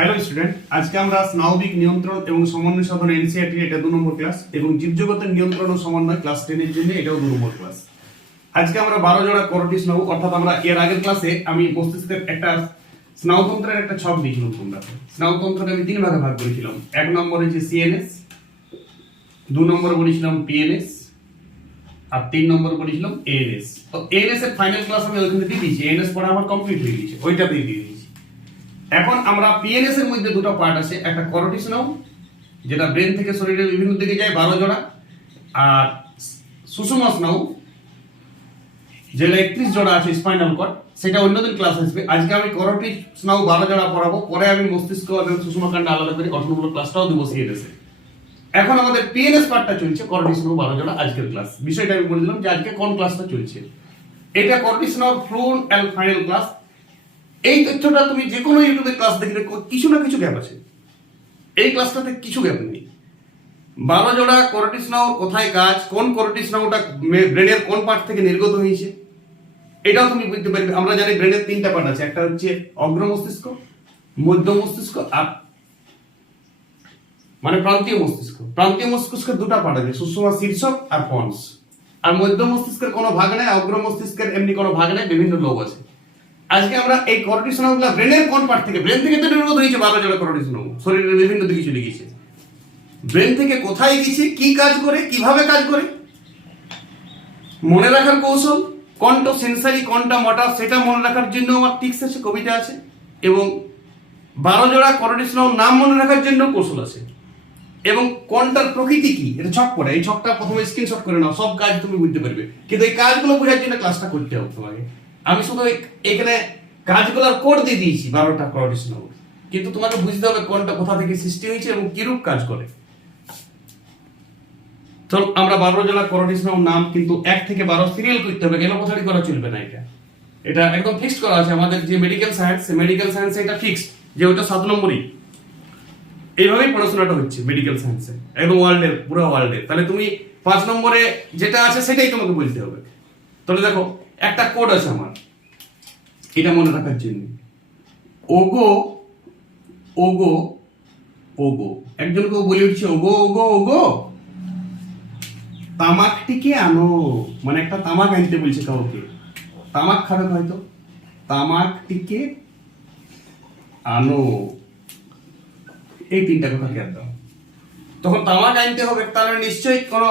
Hello student, আজকে আমরা স্নায়বিক নিয়ন্ত্রণ এবং সমন্বয় সাধন এনসিইআরটি এটা 2 নম্বর ক্লাস এবং জীবজগতের নিয়ন্ত্রণ ও সমন্বয় ক্লাস 10 এর জন্য এটাও 2 নম্বর ক্লাস। আজকে আমরা 12 জোড়া করোটি স্নায়ু অর্থাৎ আমরা এর আগের ক্লাসে আমি মস্তিষ্কের একটা স্নায়ুতন্ত্রের একটা ছক দিয়েছিলাম তোমরা। স্নায়ুতন্ত্রকে আমি 3 ভাগে ভাগ করেছিলাম। 1 নম্বরে যে সিএনএস, 2 নম্বরে বলেছিলাম পিএনএস আর 3 নম্বরে বলেছিলাম এএনএস। তো এএনএস এর ফাইনাল ক্লাস আমি ওইখানে দিয়ে দিয়েছি। এএনএস পড়া আমার কমপ্লিট হয়ে গেছে, ওইটা দিয়ে দিয়েছি। এখন আমরা পিএনএস এর মধ্যে দুটো পার্ট আছে, একটা করোটি স্নায়ু যেটা ব্রেন থেকে শরীরের বিভিন্ন দিকে যায় 12 জোড়া, আর সুষুম্না স্নায়ু যেটা 31 জোড়া আছে স্পাইনাল কর্ড, সেটা অন্যদিন ক্লাস আসবে। আজকে আমি করোটি স্নায়ু 12 জোড়া পড়াবো, পরে আমি মস্তিষ্ক এবং সুষুম্না কাণ্ড আলাদা করে গঠনমূলক ক্লাসটাও দেবো সিএনএস এ। এখন আমাদের পিএনএস পার্টটা চলছে, করোটি স্নায়ু 12 জোড়া আজকের ক্লাস। বিষয়টা আমি বলে দিলাম যে আজকে কোন ক্লাসটা চলছে। এটা করোটি স্নায়ুর ফুল এন্ড ফাইনাল ক্লাস। এই তথ্যটা তুমি যে কোনো ইউটিউবে ক্লাস দেখলে কিছু না কিছু গ্যাপ আছে, এই ক্লাসটাতে কিছু গ্যাপ নেই। 12 জোড়া করোটি স্নায়ুর কোথায় কাজ, কোন করোটি স্নায়ুটা ব্রেনের কোন পার্ট থেকে নির্গত হয়েছে, এটাও তুমি বুঝতে পারবে। আমরা জানি ব্রেনের 3টা পার্ট আছে, একটা হচ্ছে অগ্র মস্তিষ্ক, মধ্য মস্তিষ্ক আর মানে প্রান্তীয় মস্তিষ্ক। প্রান্তীয় মস্তিষ্কের 2টা পার্ট আছে, সুষুম্না শীর্ষক আর পন্স। আর মধ্য মস্তিষ্কের কোনো ভাগ নেই, অগ্র মস্তিষ্কের এমনি কোনো ভাগ নেই, বিভিন্ন লোব আছে। আজকে আমরা এই করোটি স্নায়ুগুলো ব্রেনের কোন পার্ট থেকে, ব্রেন থেকে তো নির্গত হয়েছে 12 জোড়া করোটি স্নায়ু, শরীরের বিভিন্ন দিকে চলে গেছে। ব্রেন থেকে কোথায় গেছে, কি কাজ করে, কিভাবে কাজ করে, মনে রাখার কৌশল, কোনটা সেন্সারি কোনটা মোটর, সেটা মনে রাখার জন্য আমার টিক্স আছে, কবিতা আছে, এবং 12 জোড়া করোটি স্নায়ুর নাম মনে রাখার জন্য কৌশল আছে, এবং কোনটার প্রকৃতি কি এটা ছক পড়ে। এই ছকটা প্রথমে স্ক্রিনশট করে নাও, সব কাজ তুমি বুঝতে পারবে। কিন্তু এই কাজগুলো বোঝার জন্য ক্লাসটা করতে হবে তোমাকে। আমি শুধু এখানে কাজগুলোর কোড দিয়ে দিয়েছি 12টা করোটি স্নায়ু, কিন্তু তোমাকে বুঝতে হবে কোনটা কোথা থেকে সৃষ্টি হয়েছে এবং কিরূপ কাজ করে। চল আমরা 12 জোড়া করোটি স্নায়ুর নাম কিন্তু 1 থেকে 12 সিরিয়াল করতে হবে, এলোপাথাড়ি করা চলবে না। এটা একদম ফিক্সড করা আছে আমাদের যে মেডিকেল সায়েন্স, মেডিকেল সায়েন্সে এটা ফিক্সড যে ওটা 7 নম্বরই। এইভাবেই পড়াশোনাটা হচ্ছে মেডিকেল সায়েন্সে, একদম ওয়ার্ল্ডের, পুরো ওয়ার্ল্ডের। তাহলে তুমি 5 নম্বরে যেটা আছে সেটাই তোমাকে বলতে হবে। তাহলে দেখো একটা কোড আছে আমার, এটা মনে রাখার জন্য। ওগো ওগো ওগো, একজনকে বলে উঠছে ওগো ওগো ওগো, তামাকটিকে আনো, মানে একটা তামাক আনতে বলছে কাউকে, তামাক খাবে হয়তো, তামাকটিকে আনো, এই 3টা কথা খেয়াল দাও। তখন তামাক আনতে হবে, তাহলে নিশ্চয়ই কোনো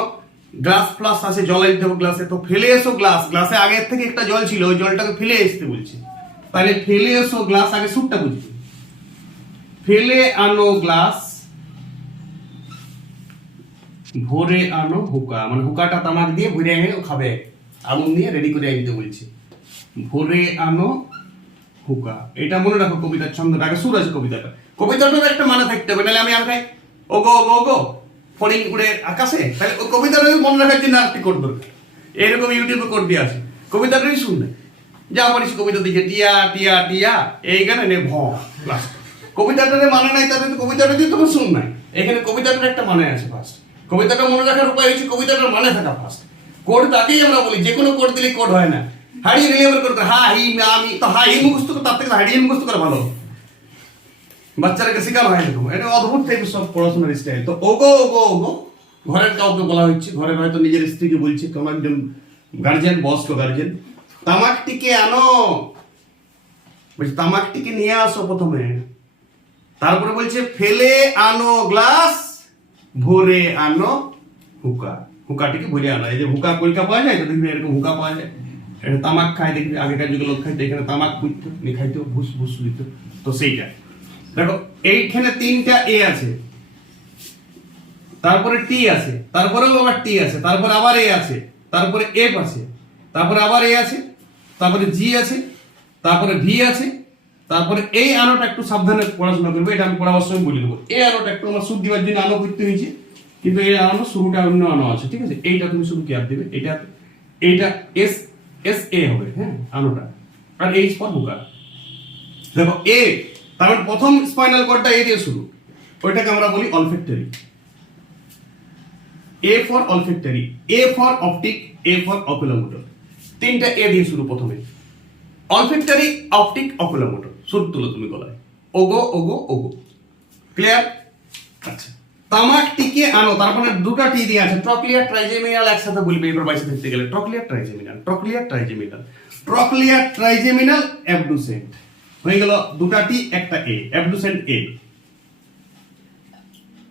গ্লাস প্লাস আছে, জল আনতে হবে গ্লাসে। তো ফেলে এসো গ্লাস, গ্লাসে আগের থেকে একটা জল ছিল, ওই জলটাকে ফেলে আসতে বলছে। তাহলে ফেলে এসো গ্লাস, আগে সুরটা বুঝবে। ফেলে আনো গ্লাস, ভরে আনো হুকা, মানে হুকাটা তামাক দিয়ে ভরে এনে ও খাবে, আগুন দিয়ে রেডি করে আনতে বলছে। ভরে আনো হুকা, এটা মনে রাখো। কবিতার ছন্দটা আগে সুর আছে কবিতাটা, কবিতাটার একটা মানে থাকতে হবে, নাহলে আমি আর ওগো ওগো ওগো ফড়িং উড়ে আকাশে, তাহলে ওই কবিতাটা মনে রাখার জন্য আরেকটি কোড দরকার। এরকম ইউটিউবে কোড দিয়ে আছে, কবিতাটাই শুনবে যা পারিস কবিতা দিকে টিয়া টিয়া টিয়া, এইখানে নে ভ প্লাস। কবিতাটার মানে নাই, তাহলে কবিতাটা দিয়ে তোমার শুন নাই। এখানে কবিতাটার একটা মানে আছে ফার্স্ট। কবিতাটা মনে রাখার উপায় হচ্ছে কবিতাটার মানে থাকা ফার্স্ট। কোড তাকেই আমরা বলি, যে কোনো কোড দিলে কোড হয় না। হারিয়ে রিলেভার করতে হা হি আমি তো হা হি মুখস্থ করে, তার থেকে হারিয়ে মুখস্থ করে ভালো। বাচ্চারাকে শেখানো হয় এরকম, এটা অদ্ভুত টাইপের সব পড়াশোনার স্টাইল। তো ওগো ওগো ওগো, ঘরের কাউকে বলা হচ্ছে, ঘরের হয়তো নিজের স্ত্রীকে বলছে, কোনো একজন গার্জেন, বয়স্ক গার্জেন। তামাকটিকে আনো, বলছে তামাকটিকে নিয়ে আসো প্রথমে। তারপরে বলছে ফেলে আনো গ্লাস, ভরে আনো হুকা, হুকাটিকে ভরে আনো। এই যে হুকা কলকা পাওয়া যায়, দেখবি এরকম হুকা পাওয়া যায়। এটা তামাক খায়, দেখবি আগেকার যুগে লোক খাইতো, এখানে তামাক বুঝতো, খাইতো, ভুস ভুস দিত। তো সেইটা দেখো, এইখানে 3টা এ আছে, তারপরে টি আছে, তারপরেও আবার টি আছে, তারপরে আবার এ আছে, তারপরে এফ আছে, তারপরে আবার এ আছে, তারপরে জি আছে, তারপরে ভি আছে, তারপরে এই আনোটা একটু সাবধানে পড়াশোনা করবে, এটা আমি পড়াবার সময় বলে দেবো। এই আনোটা একটু আমার সুর দিবার জন্য আনো করতে হয়েছে, কিন্তু এই আনো শুরুটা অন্য আনো আছে, ঠিক আছে। এইটা তুমি শুধু কেয়ার দিবে, এইটা এস এস এ হবে, হ্যাঁ আনোটা, আর এইচ ফর হুকা। দেখো এ, তার মানে প্রথম স্পাইনাল কর্ডটা এ দিয়ে শুরু, ওইটাকে আমরা বলি olfactory. A for olfactory, A for optic, A for oculomotor. 3টা এ দিয়ে শুরু প্রথমে, অলফ্যাক্টরি, অপটিক, অকুলোমোটর। সুর তুলো তুমি গলায়। ওগো ওগো ওগো। ক্লিয়ার? আচ্ছা, তামাকটিকে আনো, তারপরে দুটো টি দিয়ে আছে, ট্রক্লিয়ার ট্রাইজেমিনাল একসাথে বলবে এবার বাইসে ধরতে গেলে, trochlear trigeminal, trochlear trigeminal, trochlear trigeminal abducent হয়ে গেল, দুটা টি একটা এ, অ্যাবডুসেন্ট এ।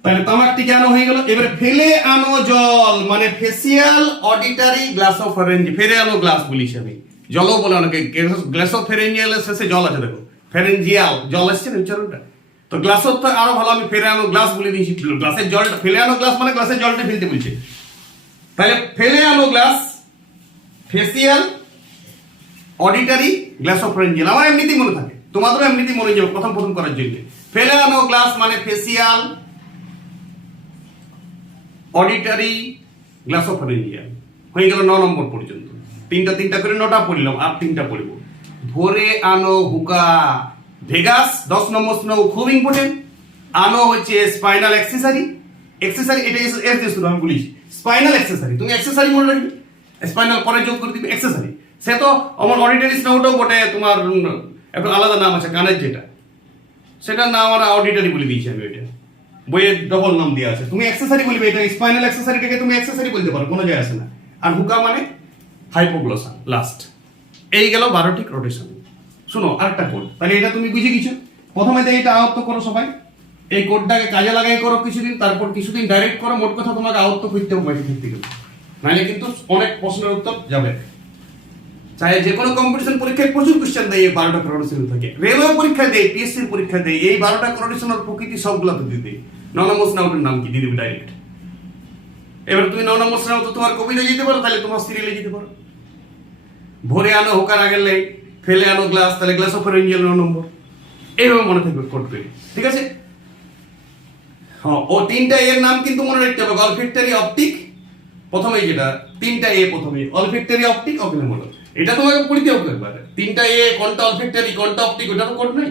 তাহলে তামাকটিকে আনো হয়ে গেল। এবারে ফেলে আনো জল, মানে ফেসিয়াল অডিটারি গ্লাসোফারেঞ্জি, ফেলে আনো গ্লাস বলিস আমি, জলও বলে অনেকে, গ্লাসোফারেঞ্জিয়ালের শেষে জল আছে দেখো, ফেরেঞ্জিয়াল জল আসছে না উচ্চারণটা, তো গ্লাসও তো আরো ভালো, আমি ফেলে আনো গ্লাস বলে দিয়েছি, গ্লাসের জলটা, ফেলে আনো গ্লাস মানে গ্লাসের জলটা ফেলতে বলছে। তাহলে ফেলে আনো গ্লাস, ফেসিয়াল অডিটারি গ্লাসোফারেঞ্জিয়াল, আমার এমনিতেই মনে থাকে, তোমাদেরও এমনিতেই মনে যাবে প্রথম প্রথম করার জন্য। ফেলে আনো গ্লাস মানে ফেসিয়াল অডিটারি গ্লাসোফারেঞ্জিয়াল হয়ে গেল 9 নম্বর পর্যন্ত। তিনটা করে 9টা পড়লাম, আর 3টা পড়ব। ধরে আনো হুকা, ভেগাস 10 নম্বর স্নো, খুব ইম্পর্টেন্ট। আনো হচ্ছে স্পাইনাল অ্যাক্সেসরি, অ্যাক্সেসরি এটা এস দিয়ে শুরু, আমি বলিস স্পাইনাল অ্যাক্সেসরি, তুমি অ্যাক্সেসরি মনে রাখবে, স্পাইনাল পরে যোগ করে দিবে অ্যাক্সেসরি। সে তো আমার অডিটারি স্নোটাও বটে, তোমার একটা আলাদা নাম আছে কানের যেটা, সেটার নাম আমরা অডিটারি বলে দিয়েছি আমি, ওইটা বইয়ের ডবল নাম দেওয়া আছে, তুমি অ্যাক্সেসরি বলবে, এটা স্পাইনাল অ্যাক্সেসরিটাকে তুমি অ্যাক্সেসরি বলতে পারো, কোনো যায় আসে না। আর হুকা মানে হাইপোগ্লোসাল লাস্ট। এই গেল 12টি রোটেশন। শুনো আরেকটা কোড, তাহলে এটা তুমি বুঝে গেছো। প্রথমে তো এটা আয়ত্ত করো সবাই, এই কোডটাকে কাজে লাগাই করো কিছুদিন, তারপর কিছুদিন ডাইরেক্ট করো। মোট কথা তোমাকে আয়ত্ত করতে হবে থেকে গেলে, নাহলে কিন্তু অনেক প্রশ্নের উত্তর যাবে। চাই যে কোনো কম্পিটিশন পরীক্ষায় প্রচুর কোশ্চেন দেয় এই 12টা রোটেশন থেকে, রেলওয়ে পরীক্ষা দেয়, পিএসসি পরীক্ষা দেয়, এই 12টা রোটেশনের প্রকৃতি সবগুলো তো দিয়ে দেয়। 9 নম্বর স্নাউটের নাম কি দিয়ে দিবে ডাইরেক্ট। এবার তুমি 9 নম্বর স্নাউট তো তোমার কবিতা যেতে পারো, তাহলে তোমার সিরিয়ালে যেতে পারো। ভরে আনো হুকার আগে লাই, ফেলে আনো গ্লাস, তাহলে গ্লাসোফারেঞ্জিয়াল 9 নম্বর। এইভাবে মনে থাকবে কোড করে, ঠিক আছে? হ্যাঁ, ও 3টা এর নাম কিন্তু মনে রাখতে হবে, অলফ্যাক্টরি অপটিক, প্রথমে যেটা 3টা এ, প্রথমে অলফ্যাক্টরি অপটিক অকুলোমোটর, এটা তোমাকে পড়তে হবে একবার। 3টা এ, কোনটা অলফ্যাক্টরি কোনটা অপটিক, ওটা তো কোড নাই।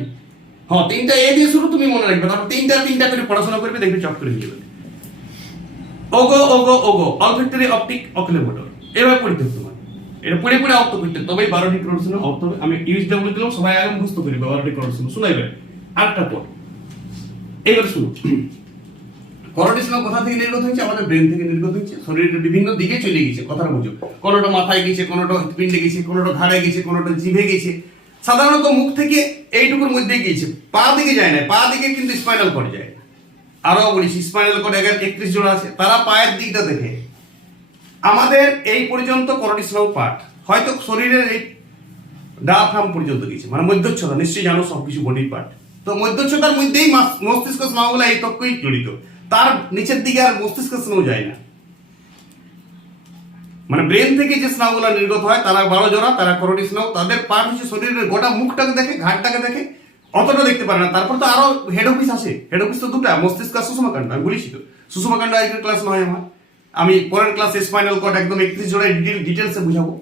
হ্যাঁ, 3টা এ দিয়ে শুরু তুমি মনে রাখবে, তারপর 3টা করে পড়াশোনা করবে, দেখবে চট করে যাবে। ওগো ওগো ওগো, অলফ্যাক্টরি অপটিক অকুলোমোটর, এভাবে পড়তে হবে তোমার, এটা পড়ে পড়ে অর্থ করতে, তবেই 12টি রোটেশন অর্থ হবে। আমি ইউজটা বলে দিলাম, সবাই আগে মুখস্থ করবে 12টি রোটেশন। শুনাইবে আটটা পর, এবার শুনো। করোটিসিনাল কোথা থেকে নির্গত হয়েছে? আমাদের ব্রেন থেকে নির্গত হয়েছে, শরীরের বিভিন্ন দিকে চলে গেছে, কথাটা বুঝো। কোনোটা মাথায় গেছে, কোনোটা হৃৎপিণ্ডে গেছে, কোনোটা ঘাড়ে গেছে, কোনোটা জিভে গেছে। সাধারণত মুখ থেকে এইটুকুর মধ্যে গিয়েছে, পা দিকে যায় না, পা দিকে কিন্তু স্পাইনাল কর্ড যায়। আরো বলেছি, স্পাইনাল কর্ড 31 জোড়া আছে, তারা পায়ের দিকটা দেখে। আমাদের এই পর্যন্ত করোটিসিনাল পার্ট হয়তো শরীরের এই ডায়াফ্রাম পর্যন্ত গেছে, মানে মধ্যচ্ছদা, নিশ্চয়ই জানো সবকিছু বডির পার্ট। তো মধ্যচ্ছদার মধ্যেই মস্তিষ্ক স্নায়ুগুলো এই তক্কই জড়িত, তার নিচের দিকে আর মস্তিষ্ক স্নায়ু যায় না। মানে ব্রেন থেকে যে স্নায়ুগুলো নির্গত হয় তারা 12 জোড়া, তারা করোটি স্নায়ু। তাদের পার্ট হচ্ছে শরীরের গোটা মুখটাকে দেখে, ঘাটটাকে দেখে, অতটা দেখতে পারে না। তারপর তো আরো হেড অফিস আছে, হেড অফিস তো দুটা, মস্তিষ্ক আর সুষমাকাণ্ড। আমি বলেছি তো, সুষমাকাণ্ড আজকের ক্লাস নয় আমার, আমি পরের ক্লাসে স্পাইনাল কর্ড একদম 31 জোড়ায় ডিটেলসে বুঝাবো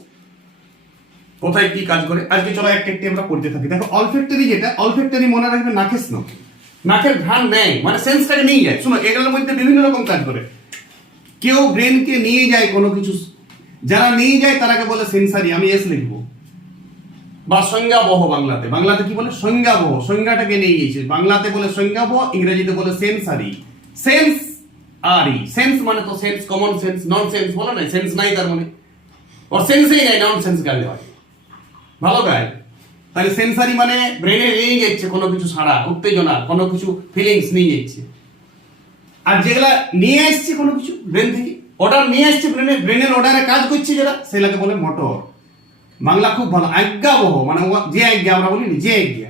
কোথায় কি কাজ করে। আজকে চলো একটা একটি আমরা পড়তে থাকি। দেখো অলফ্যাক্টরি, যেটা অলফ্যাক্টরি মনে রাখবে নাকের স্নায়ু, নাকের ঘ্রাণ নেয়, মানে সেন্সটাকে নিয়ে যায়। শোনো, এগুলোর মধ্যে বিভিন্ন রকম কাজ করে। কেউ ব্রেনকে নিয়ে যায় কোনো কিছু, যারা নিয়ে যায় তারাকে বলে সেন্সারি, আমি এস লিখবো, বা সংজ্ঞাবহ। বাংলাতে, বাংলাতে কি বলে? সংজ্ঞাবহ, সংজ্ঞাটাকে নিয়ে গেছে। বাংলাতে বলে সংজ্ঞাবহ, ইংরেজিতে বলে সেন্সারি। সেন্স আরি, সেন্স মানে তো সেন্স, কমন সেন্স, নন সেন্স বলে না, সেন্স নাই তার মানে, ওর সেন্সই নাই, নন সেন্স গালে হয়, ভালো গায়। তাহলে সেন্সারি মানে ব্রেনে নিয়ে যাচ্ছে কোনো কিছু ছাড়া, উত্তেজনা, কোনো কিছু ফিলিংস নিয়ে যাচ্ছে। আর যেগুলা নিয়ে আসছে কোনো কিছু ব্রেন থেকে, অর্ডার নিয়ে আসছে ব্রেনে, ব্রেনের অর্ডারে কাজ করছে যেটা, সেটাকে বলে মোটর। বাংলা খুব ভালো। আজ্ঞাবহ মানে যে আজ্ঞা, আমরা বলি যে আজ্ঞা,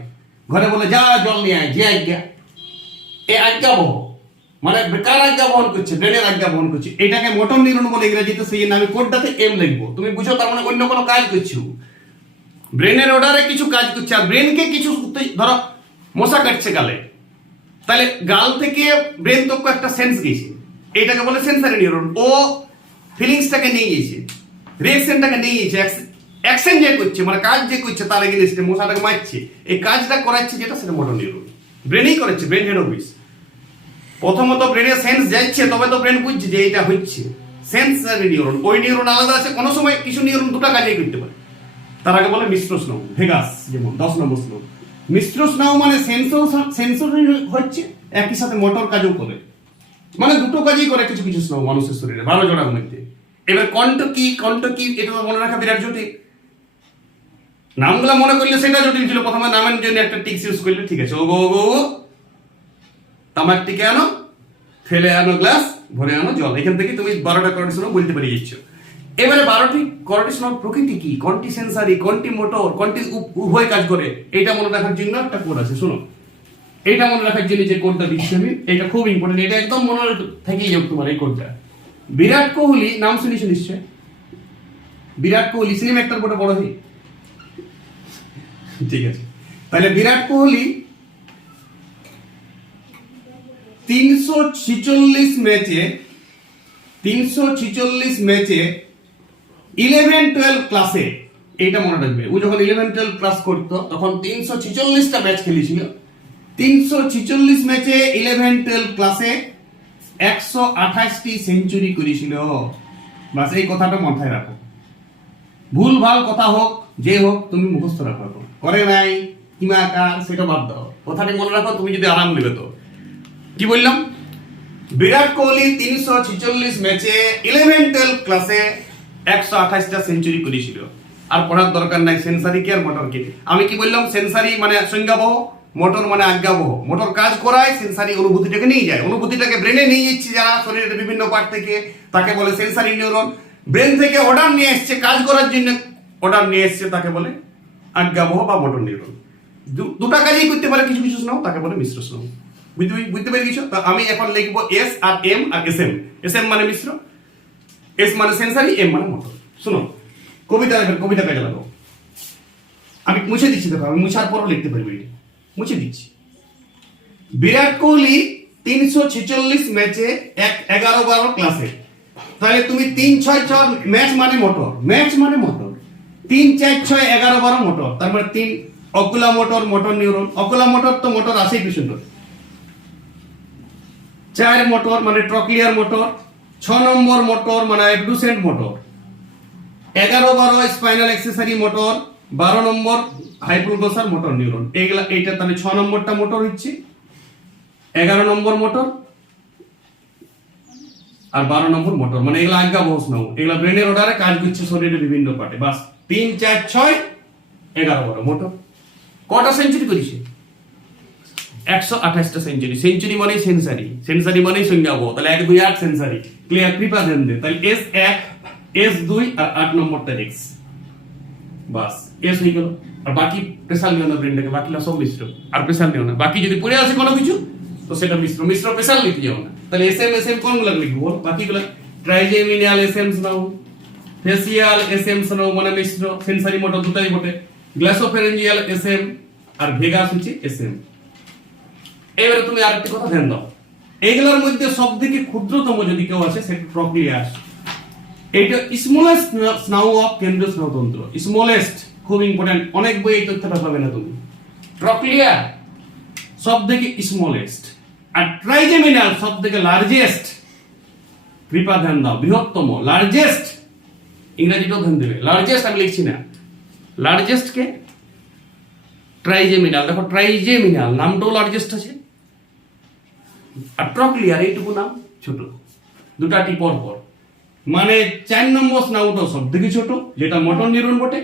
ঘরে বলে যা জল নিয়ে আয়, যে আজ্ঞা, এই আজ্ঞাবহ মানে কার আজ্ঞা বহন করছে? ব্রেনের আজ্ঞা বহন করছে। এটাকে মোটর নিউরন বলে ইংরেজিতে, সেই জন্য আমি কোডটাতে এম লিখবো, তুমি বুঝো তার মানে অন্য কোনো কাজ করছো, ব্রেনের অর্ডারে কিছু কাজ করছে। আর ব্রেনকে কিছু, ধরো মশা কাটছে গালে, তাহলে গাল থেকে ব্রেন তক একটা সেন্স গেছে, এটাকে বলে সেন্সারি নিউরন। ও ফিলিংসটাকে নিয়ে গেছে, রিঅ্যাকশনটাকে নিয়ে গেছে, অ্যাকশন যে করছে মানে কাজ যে করছে তার এগেইনস্টে, মশাটাকে মারছে, এই কাজটা করাচ্ছে যেটা, সেটা মোটর নিউরন, ব্রেনেই করাচ্ছে, ব্রেন হেড অফিস। প্রথমত ব্রেনে সেন্স যাচ্ছে, তবে তো ব্রেন বুঝছে যে এটা হচ্ছে, সেন্সারি নিউরন। ওই নিউরন আলাদা আছে, কোনো সময় কিছু নিউরন দুটো কাজই করতে পারে, তার আগে বলে মিশ্র স্নায়ু, ভেগাস যেমন 10 নম্বর স্নায়ু। মিশ্র স্নায়ু মানে সেন্সরি হচ্ছে, একই সাথে মোটর কাজও করে, মানে দুটো কাজই করে কিছু কিছু স্নায়ু মানুষের শরীরে 12 জোড়ার মধ্যে। এবার কণ্ঠ কি এটা তো মনে রাখা বিরাট জটিল। নামগুলো মনে করলে সেটা জটিল ছিল, প্রথমে নামের জন্য একটা টিক্স ইউজ করলে ঠিক আছে। ও গো তামাক টিকে আনো, ফেলে আনো গ্লাস, ভরে আনো জল। এখান থেকে তুমি 12টা করোটি স্নায়ু বলতে পেরে যাচ্ছ। এবারে 12টি করোটি স্নায়ুর প্রকৃতি কি, কোনটি সেন্সারি, কোনটি মোটর, কোনটি উভয় কাজ করে, এটা মনে রাখার জন্য একটা কোড আছে। শোনো, এটা মনে রাখার জন্য যে কোডটা দিচ্ছি আমি, এটা খুব ইম্পর্টেন্ট, এটা একদম মনে থেকেই যাবে তোমার এই কোডটা। বিরাট কোহলি নাম শুনেছ নিশ্চয়, বিরাট কোহলি সিনেমা অ্যাক্টর বড় বড় হই, ঠিক আছে। তাহলে বিরাট কোহলি 346 ম্যাচে 11-12 ক্লাসে, এটা মনে রাখবে, ও যখন 11-12 ক্লাস করতো তখন 346টা ম্যাচ খেলেছিল। 346 ম্যাচে 11-12 ক্লাসে 128টি সেঞ্চুরি করেছিল। বাস এই কথাটা মাথায় রাখো, ভুল ভাল কথা হোক যে হোক তুমি মুখস্থ রাখো, করে নাই কিমাকার সেটা বাদ দাও, কথাটি মনে রাখো তুমি যদি আরাম নেবে তো। কি বললাম, বিরাট কোহলি 346 ম্যাচে 11-12 ক্লাসে 128টা সেঞ্চুরি করেছিল। আর পড়ার দরকার নাই সেন্সারি কি আর মোটর কি। আমি কি বললাম, সেন্সারি মানে সংজ্ঞাবহ, মোটর মানে আজ্ঞাবহ। মোটর কাজ করায়, সেন্সারি অনুভূতিটাকে নিয়ে যায়, অনুভূতিটাকে ব্রেনে নিয়ে যাচ্ছে যারা শরীরের বিভিন্ন পার্ট থেকে, তাকে বলে সেন্সারি নিউরন। ব্রেন থেকে অর্ডার নিয়ে এসছে কাজ করার জন্য, অর্ডার নিয়ে এসছে তাকে বলে আজ্ঞাবহ বা মোটর নিউরন। দুটা কাজই করতে পারে কিছু কিছু স্নায়ু, তাকে বলে মিশ্র স্নায়ু। বুঝতে পেরে গেছো? তো আমি এখন লিখবো এস আর M R S M. S M মানে মিশ্র, এস মানে সেন্সারি, এম মানে মোটর। শোনো, কবিতা কাজে লাগাও। আমি মুছে দিচ্ছি, দেখো আমি মুছার পরও লিখতে পারবো, এটা মুছে দিচ্ছি। বিরাট কোহলি 346 ম্যাচে 11-12 ক্লাসে, তাহলে তুমি 3-6-6 ম্যাচ মানে মোটর, 3-4-6-11-12 মোটর, তার মানে 3 অকুলা মোটর, মোটর নিউরন। অকুলা মোটর তো মোটর আসেই পিছন, 4 মোটর মানে ট্রক্লিয়ার মোটর, 6 নম্বর মোটর মানে abducent motor, 11-12 spinal accessory motor, 12 নম্বর হাইপোগ্লোসাল মোটর নিউরন। এইটা তাহলে 6 নম্বরটা মোটর হচ্ছে, 11 নম্বর মোটর আর 12 নম্বর মোটর, মানে এগুলা আজ্ঞাবহ স্নায়ু, এগুলা ব্রেনের অর্ডারে কাজ করছে শরীরের বিভিন্ন পার্টে। বাস 3-4-6-11-12 মোটর। কটা সেঞ্চুরি করেছে? 128টা সেঞ্চুরি। সেঞ্চুরি মানেই সেন্সারি, সেন্সারি মানেই সংজ্ঞাবহ, তাহলে 1 2 8 সেন্সারি। ক্লিয়ার? কৃপা ধ্যান দে। তাহলে S1 S2 আর 8 নম্বরটা এক্স, বাস এস হয়ে গেল। আর বাকি প্রেসার নিও না ব্রেনটাকে, বাকিলা সব মিশ্র। আর প্রেসার নিও না, বাকি যদি পড়ে আসে কোনো কিছু তো সেটা মিশ্র প্রেসার লিখতে যাও না। তাহলে এস এম কোনগুলো লিখবো? বাকিগুলো ট্রাইজেমিনাল এসএম স্নায়ু, ফেসিয়াল এসএম স্নায়ু মানে মিশ্র, সেন্সারি মোটর দুটাই বটে, গ্লাসোফেরেঞ্জিয়াল এসএম আর ভেগাস হচ্ছে এসএম। এবারে তুমি আরেকটি কথা ধ্যান দাও, এইগুলোর মধ্যে সবথেকে ক্ষুদ্রতম যদি কেউ আছে সেটা ট্রক্লিয়াস। এটা স্মলেস্ট স্নায়ু অফ কেন্দ্রীয় স্নায়ুতন্ত্র, স্মলেস্ট, খুব ইম্পর্টেন্ট, অনেক বই এই তথ্যটা পাবে না তুমি। ট্রক্লিয়ার সবথেকে স্মলেস্ট, আর ট্রাইজেমিনাল সবথেকে লার্জেস্ট। কৃপা ধ্যান দাও, বৃহত্তম, লার্জেস্ট, ইংরেজিটাও ধ্যান দেবে। লার্জেস্ট আমি লিখছি না, লার্জেস্ট কে ট্রাইজেমিনাল, দেখো ট্রাইজেমিনাল নামটাও লার্জেস্ট আছে, আর ট্রক্লিয়ার এইটুকু নাম ছোট, দুটাটি পর পর, মানে 4 নম্বর স্নায়ুটা সব থেকে ছোট, যেটা মোটর নিউরন বটে।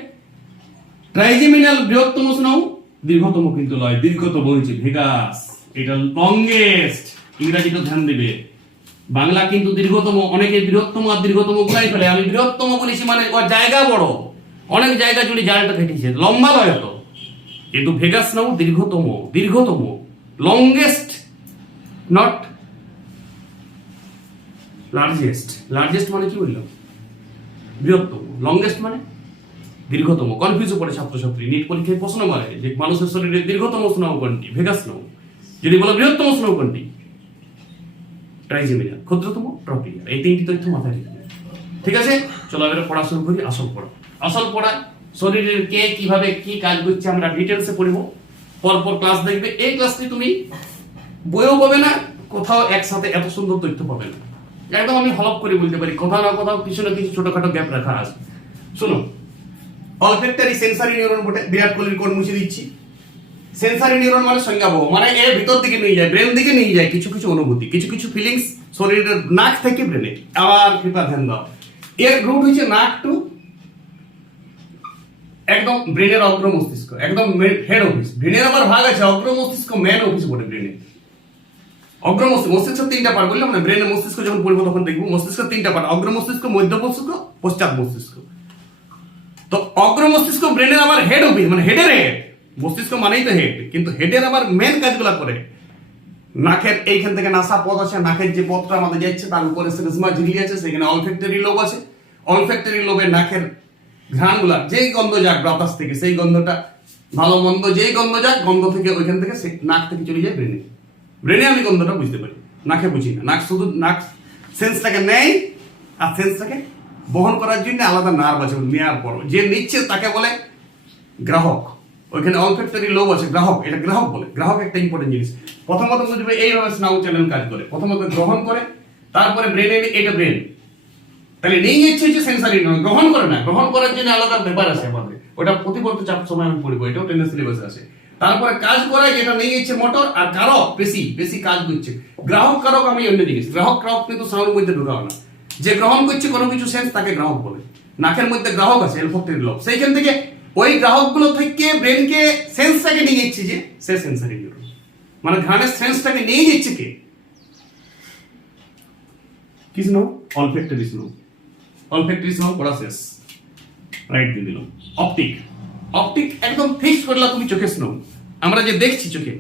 ট্রাইজেমিনাল বৃহত্তম স্নায়ু, দীর্ঘতম কিন্তু নয়, দীর্ঘতম হচ্ছে ভেগাস, এটা লংগেস্ট, ইংরেজিটা ধ্যান দেবে। বাংলা কিন্তু দীর্ঘতম, অনেকে বৃহত্তম আর দীর্ঘতম গুলাই ফেলে, আমি বৃহত্তম বলেছি মানে ওর জায়গা বড়, অনেক জায়গা জুড়ে জালটা কেটেছে, লম্বা নয় তো। কিন্তু ভেগাস নাও দীর্ঘতম, লংগেস্ট, নট লার্জেস্ট। লার্জেস্ট মানে কি বললাম? বৃহত্তম। লংগেস্ট মানে দীর্ঘতম। কনফিউজ পড়ে ছাত্রছাত্রী, নিট পরীক্ষায় প্রশ্ন করে যে মানুষের শরীরে দীর্ঘতম স্নায়ু কোনটি? ভেগাস নাও। যদি বলো বৃহত্তম স্নায়ু কোনটি? ট্রাইজেমিনাল। ক্ষুদ্রতম ট্রক্লিয়ার। এই তিনটি তথ্য মাথায় রাখবে, ঠিক আছে? চলো এবারে পড়া শুরু করি। আসল পড়া শরীরের কে কিভাবে কি কাজ করছে আমরা ডিটেলসে পড়ব, পরপর ক্লাস দেখবে। এই ক্লাসটি তুমি বইও পাবে না, কোথাও একসাথে এত সুন্দর তথ্য পাবে না। একদম আমি হলপ করে বলতে পারি, কোথাও না কোথাও কিছু না কিছু ছোটখাটো গ্যাপ রাখা আছে। শোনো, অলফ্যাক্টরি সেন্সারি নিউরন বটে, বিরাট কোহলির কোড মুছে দিচ্ছি। সেন্সারি নিউরন মানে সংজ্ঞাবহ, মানে এর ভিতর দিকে নিয়ে যায়, ব্রেন দিকে নিয়ে যায় কিছু কিছু অনুভূতি, কিছু কিছু ফিলিংস শরীরের নাক থেকে ব্রেনে। আবার কৃপা ধ্যান দাও, এর রুট হচ্ছে নাক টু একদম ব্রেনের অগ্র মস্তিষ্ক, একদম হেড অফিস। ব্রেনের আবার ভাগ আছে, অগ্র মস্তিষ্ক মেন অফিস বলে ব্রেনে। অগ্র মস্তিষ্ক তিনটা পার্ট, বললাম না ব্রেনের মস্তিষ্ক যখন পড়বো তখন দেখবো মস্তিষ্ক তিনটা পার্ট, অগ্র মস্তিষ্ক, মধ্য মস্তিষ্ক, পশ্চাৎ মস্তিষ্ক। তো অগ্র মস্তিষ্ক ব্রেনের আবার হেড অফিস, মানে হেডের হেড, মস্তিষ্ক মানেই তো হেড, কিন্তু হেডের আবার মেন কাজগুলো করে। নাকের এইখান থেকে নাসা পথ আছে, নাকের যে পথটা আমাদের যাচ্ছে তার উপরে সেরেসমা ঝিল্লি আছে, সেখানে অলফ্যাক্টরি লোব আছে। অলফ্যাক্টরি লোবে নাকের ঘ্রাণগুলা, যেই গন্ধ যাক বাতাস থেকে, সেই গন্ধটা ভালো মন্দ যেই গন্ধ যাক, গন্ধ থেকে ওইখান থেকে নাক থেকে চলে যায় ব্রেনে। ব্রেনে আমি গন্ধটা বুঝতে পারি, নাকে বুঝি না। নাক শুধু নাক সেন্সটাকে নেয়, আর সেন্সটাকে বহন করার জন্য আলাদা নার্ভ আছে, নেওয়ার পর যে নিচ্ছে তাকে বলে গ্রাহক। ওইখানে অলফ্যাক্টরি লোব আছে, গ্রাহক, এটা গ্রাহক বলে। গ্রাহক একটা ইম্পর্টেন্ট জিনিস। প্রথমত বুঝবে এইভাবে স্নায়ু চ্যানেল কাজ করে, প্রথমত গ্রহণ করে, তারপরে ব্রেনে, এটা ব্রেন। তাহলে নেই ইচ্ছে হচ্ছে সেন্সারি নিউরন, গ্রহণ করে না। গ্রহণ করার জন্য আলাদা ব্যাপার আছে আমাদের, ওটা প্রতিবর্ত চাপ সময় আমি পড়বো, এটাও টেন্ডেন্সি সিলেবাসে আছে। তারপরে কাজ করায় যেটা নেই ইচ্ছে মোটর, আর কারক পেশি, পেশি কাজ করছে। গ্রাহক কারক আমি অন্য জিনিস, গ্রাহক কারক কিন্তু সাউন্ডের মধ্যে ঢোকাও না। যে গ্রহণ করছে কোনো কিছু সেন্স, তাকে গ্রাহক বলে। নাকের মধ্যে গ্রাহক আছে, অলফ্যাক্টরি লোব, সেইখান থেকে ওই গ্রাহকগুলো থেকে ব্রেনকে সেন্সটাকে নিয়ে যাচ্ছে, যে সে সেন্সারি নিউরন। মানে ঘ্রাণের সেন্সটাকে নিয়ে যাচ্ছে কে? কি snow? Olfactory snow. Olfactory snow পড়া শেষ, রাইট দিয়ে দিলাম। অপটিক, অপটিক একদম ফিক্স করলা তুমি চোখের স্নো। আমরা যে দেখছি চোখে,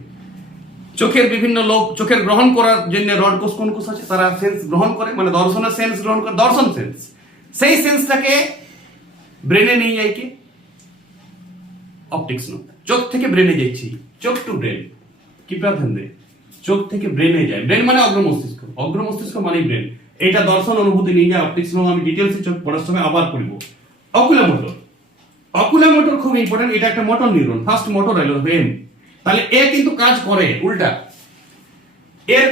চোখের বিভিন্ন লোক, চোখের গ্রহণ করার জন্য রড কোষ, কোন কোষ আছে, তারা সেন্স গ্রহণ করে, মানে দর্শনের সেন্স গ্রহণ করে, দর্শন সেন্স। সেই সেন্সটাকে ব্রেনে নিয়ে যায় কি? Optics no. চোখ থেকে ব্রেনে যাচ্ছি, চোখ টু ব্রেন। কি প্রাধান্য দেয়? চোখ থেকে ব্রেনে যায়। ব্রেন মানে অগ্র মস্তিষ্ক, অগ্র মস্তিষ্ক মানেই ব্রেন। এটা দর্শন অনুভূতি নিয়ে যায়। অপটিক্স নো আমি ডিটেলসে চোখ পড়ার সময় আবার পড়ব। অকুলা মোটর, অকুলা মোটর খুব ইম্পর্টেন্ট। এটা একটা মোটর নিউরন, ফার্স্ট মোটর এলো ব্রেন। তাহলে এ কিন্তু কাজ করে উল্টা। এর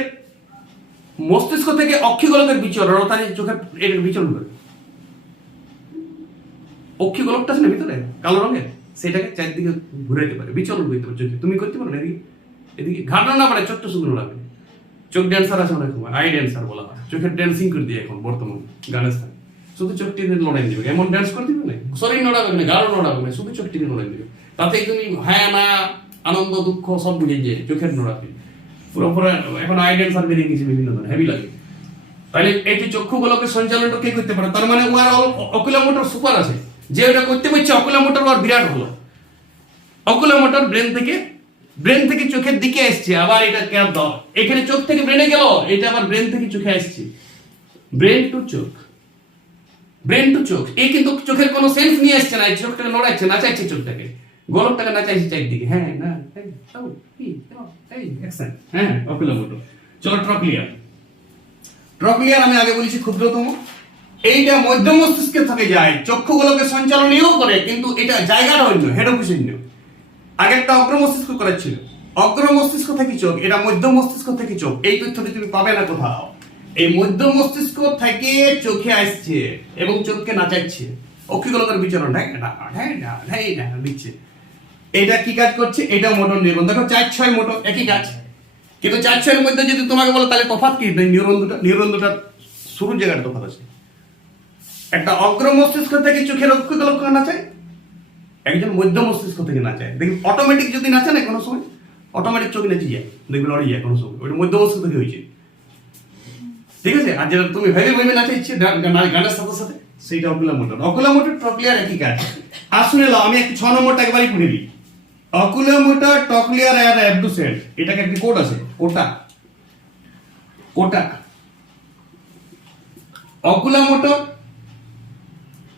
মস্তিষ্ক থেকে অক্ষিগোলকের বিচরণ, অর্থাৎ চোখের এর বিচরণ করে। অক্ষিগোলকটা আছে না ভিতরে কালো রঙের, সেটাকে চারদিকে ঘুরাইতে পারে, বিচরণ করতে পারে চোখে। তুমি করতে পারো না এদিকে, এদিকে ঘাটনা না পারে, চোখটা শুকনো লাগে। চোখ ড্যান্সার আছে অনেক সময়, আই ড্যান্সার বলা হয়। চোখের ড্যান্সিং করে দিয়ে এখন বর্তমানে গানের স্থানে শুধু চোখটি দিয়ে লড়াই দিবে, এমন ড্যান্স করে দিবে না, শরীর নড়াবে না, গাঢ় নড়াবে না, শুধু চোখটি দিয়ে লড়াই দিবে। তাতে তুমি হ্যাঁ না, আনন্দ দুঃখ সব বুঝে যায় চোখের নড়াতে। পুরোপুরি এখন আই ড্যান্সার বেরিয়ে গেছে বিভিন্ন ধরনের, হেভি লাগে। তাহলে এই যে চক্ষুগুলোকে সঞ্চালনটা কে করতে পারে? তার মানে ওয়ার অকুলা মোটর সুপার আছে, যে ওটা করতে পারছে। অকুলা মোটর ওর বিরাট হলো। অকুলা মোটর ব্রেন থেকে চোখের দিকে আসছে, আবার এটা ক্যাপ দাও, এখানে চোখ থেকে ব্রেনে গেল, এটা আবার ব্রেন থেকে চোখে আসছে। ব্রেন টু চোখ, ব্রেন টু চোখ। এই কিন্তু চোখের কোনো সেন্স নিয়ে আসছে না, চোখটাকে নড়াচ্ছে, নাচাইছে চোখটাকে, গোলকটাকে নাচাইছে চারদিকে। হ্যাঁ না, হ্যাঁ অকুলা মোটর। চলো ট্রক্লিয়ার। ট্রক্লিয়ার আমি আগে বলেছি ক্ষুদ্রতম। এইটা মধ্য মস্তিষ্কের থেকে যায়, চক্ষুগুলোকে সঞ্চালনীয় করে, কিন্তু এটা জায়গাটা অন্য, হেড অফিস অন্য। আগেরটা অগ্র মস্তিষ্ক করাচ্ছিল, অগ্র মস্তিষ্ক থেকে চোখ, এটা মধ্য মস্তিষ্ক থেকে চোখ। এই তথ্যটি তুমি পাবে না কোথাও। এই মধ্য মস্তিষ্ক থেকে চোখে আসছে এবং চোখকে নাচাচ্ছে, অক্ষিগোলকের বিচরণ দিচ্ছে। এটা কি কাজ করছে? এটা মোটর নিউরন। দেখো 4-6 মোটর একই কাজ, কিন্তু 4-6 মধ্যে যদি তোমাকে বলো তাহলে তফাৎ কি? নিউরন দুটার শুরুর জায়গাটা তফাৎ আছে। একটা অগ্র মস্তিষ্ক থেকে চোখের অক্ষিগোলক নাচায়, একজন মধ্য মস্তিষ্ক থেকে নাচায়। দেখবি অটোমেটিক যদি নাচে না কোনো সময়, অটোমেটিক চোখ নেচে যায়, দেখবি লড়ে যায় কোনো সময়, ওইটা মধ্য মস্তিষ্ক থেকে হয়েছে। ঠিক আছে? আর যেটা তুমি ভেবে নাচাইছে গানের সাথে সাথে, সেইটা অকুলা মোটর। অকুলা মোটর ট্রক্লিয়ার একই কাজ। আর শুনে নাও, আমি একটু 6 নম্বরটা একবারই পড়ে দিই। অকুলা মোটর, ট্রক্লিয়ার আর অ্যাবডুসেন্ট, এটাকে একটি কোড আছে, ওটা অকুলা মোটর,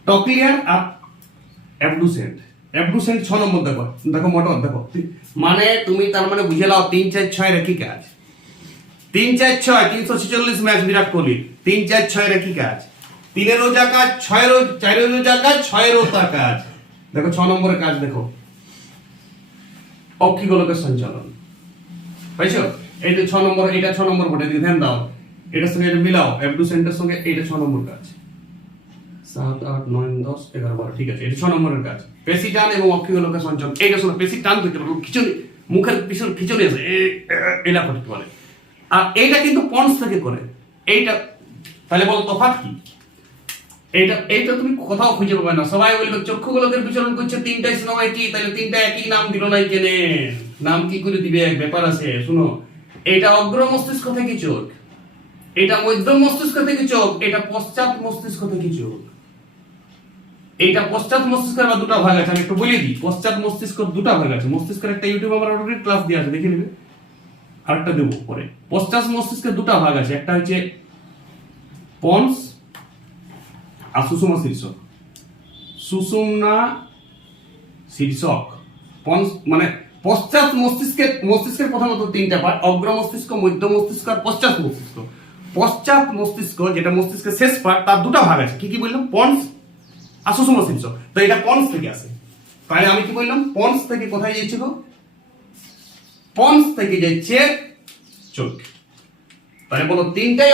ট্রক্লিয়ার আর অ্যাবডুসেন্ট। অ্যাবডুসেন্ট 6 নম্বর। দেখো মোটর, দেখো মানে তুমি তার মানে বুঝে নাও 3-4-6 একই কাজ। 3-4-6 346 ম্যাচ বিরাট কোহলি, 3-4-6 একই কাজ। 3 রোজা কাজ, 4 রোজা কাজ, 6 রোজা কাজ। দেখো 6 নম্বরের কাজ, দেখো অক্ষিগোলকের সঞ্চালন। পাইছো? এইটা 6 নম্বর, এটা 6 নম্বর বটে, ধ্যান দাও। এটার সঙ্গে এটা মিলাও, অ্যাবডুসেন্টের সঙ্গে এটা 6 নম্বর কাজ। 7, 8, 9, 10, 11, 12, ঠিক আছে, এটা 6 নম্বরের কাজ। পেশি টান এবং অক্ষিগোলকের সঞ্চালন। এইটা শোনো, পেশি টান করতে পারবো, কিছু মুখের পিছন খিচুড়ি আছে এটা করতে পারে, আর এইটা কিন্তু পন্স থেকে করে। এইটা তাহলে বলো তফাৎ কি? এইটা তুমি কোথাও খুঁজে পাবে না। সবাই বলবে চক্ষুগুলোদের বিচরণ করছে তিনটাই স্নায়ু একই, তাহলে তিনটা একই নাম দিল নাই কেনে? নাম কি করে দিবে? এক ব্যাপার আছে, শুনো। এটা অগ্র মস্তিষ্ক থেকে চোখ, এটা মধ্য মস্তিষ্ক থেকে চোখ, এটা পশ্চাৎ মস্তিষ্ক থেকে চোখ। এইটা পশ্চাৎ মস্তিষ্কের আবার দুটো ভাগ আছে, আমি একটু বলে দিই। পশ্চাৎ মস্তিষ্ক দুটো ভাগ আছে। মস্তিষ্কের একটা ইউটিউব আমার অলরেডি ক্লাস দেওয়া আছে, দেখে নেবে, আরেকটা দেবো পরে। পশ্চাৎ মস্তিষ্কের দুটো ভাগ আছে, একটা হচ্ছে পন্স আর সুষুম্না শীর্ষক। সুষুম্না শীর্ষক পন্স মানে পশ্চাৎ মস্তিষ্কের প্রথমত তিনটা পার্ট: অগ্র মস্তিষ্ক, মধ্য মস্তিষ্ক আর পশ্চাৎ মস্তিষ্ক। পশ্চাৎ মস্তিষ্ক যেটা মস্তিষ্কের শেষ পার্ট, তার দুটো ভাগ আছে। কি কি বললাম? পন্স আর সুষুম্না শীর্ষক। তো এটা পন্স থেকে আসে। তাহলে আমি কি বললাম? পন্স থেকে কোথায় যাচ্ছিল? পন্স থেকে যাচ্ছে চোখ। তাহলে বলো তিনটা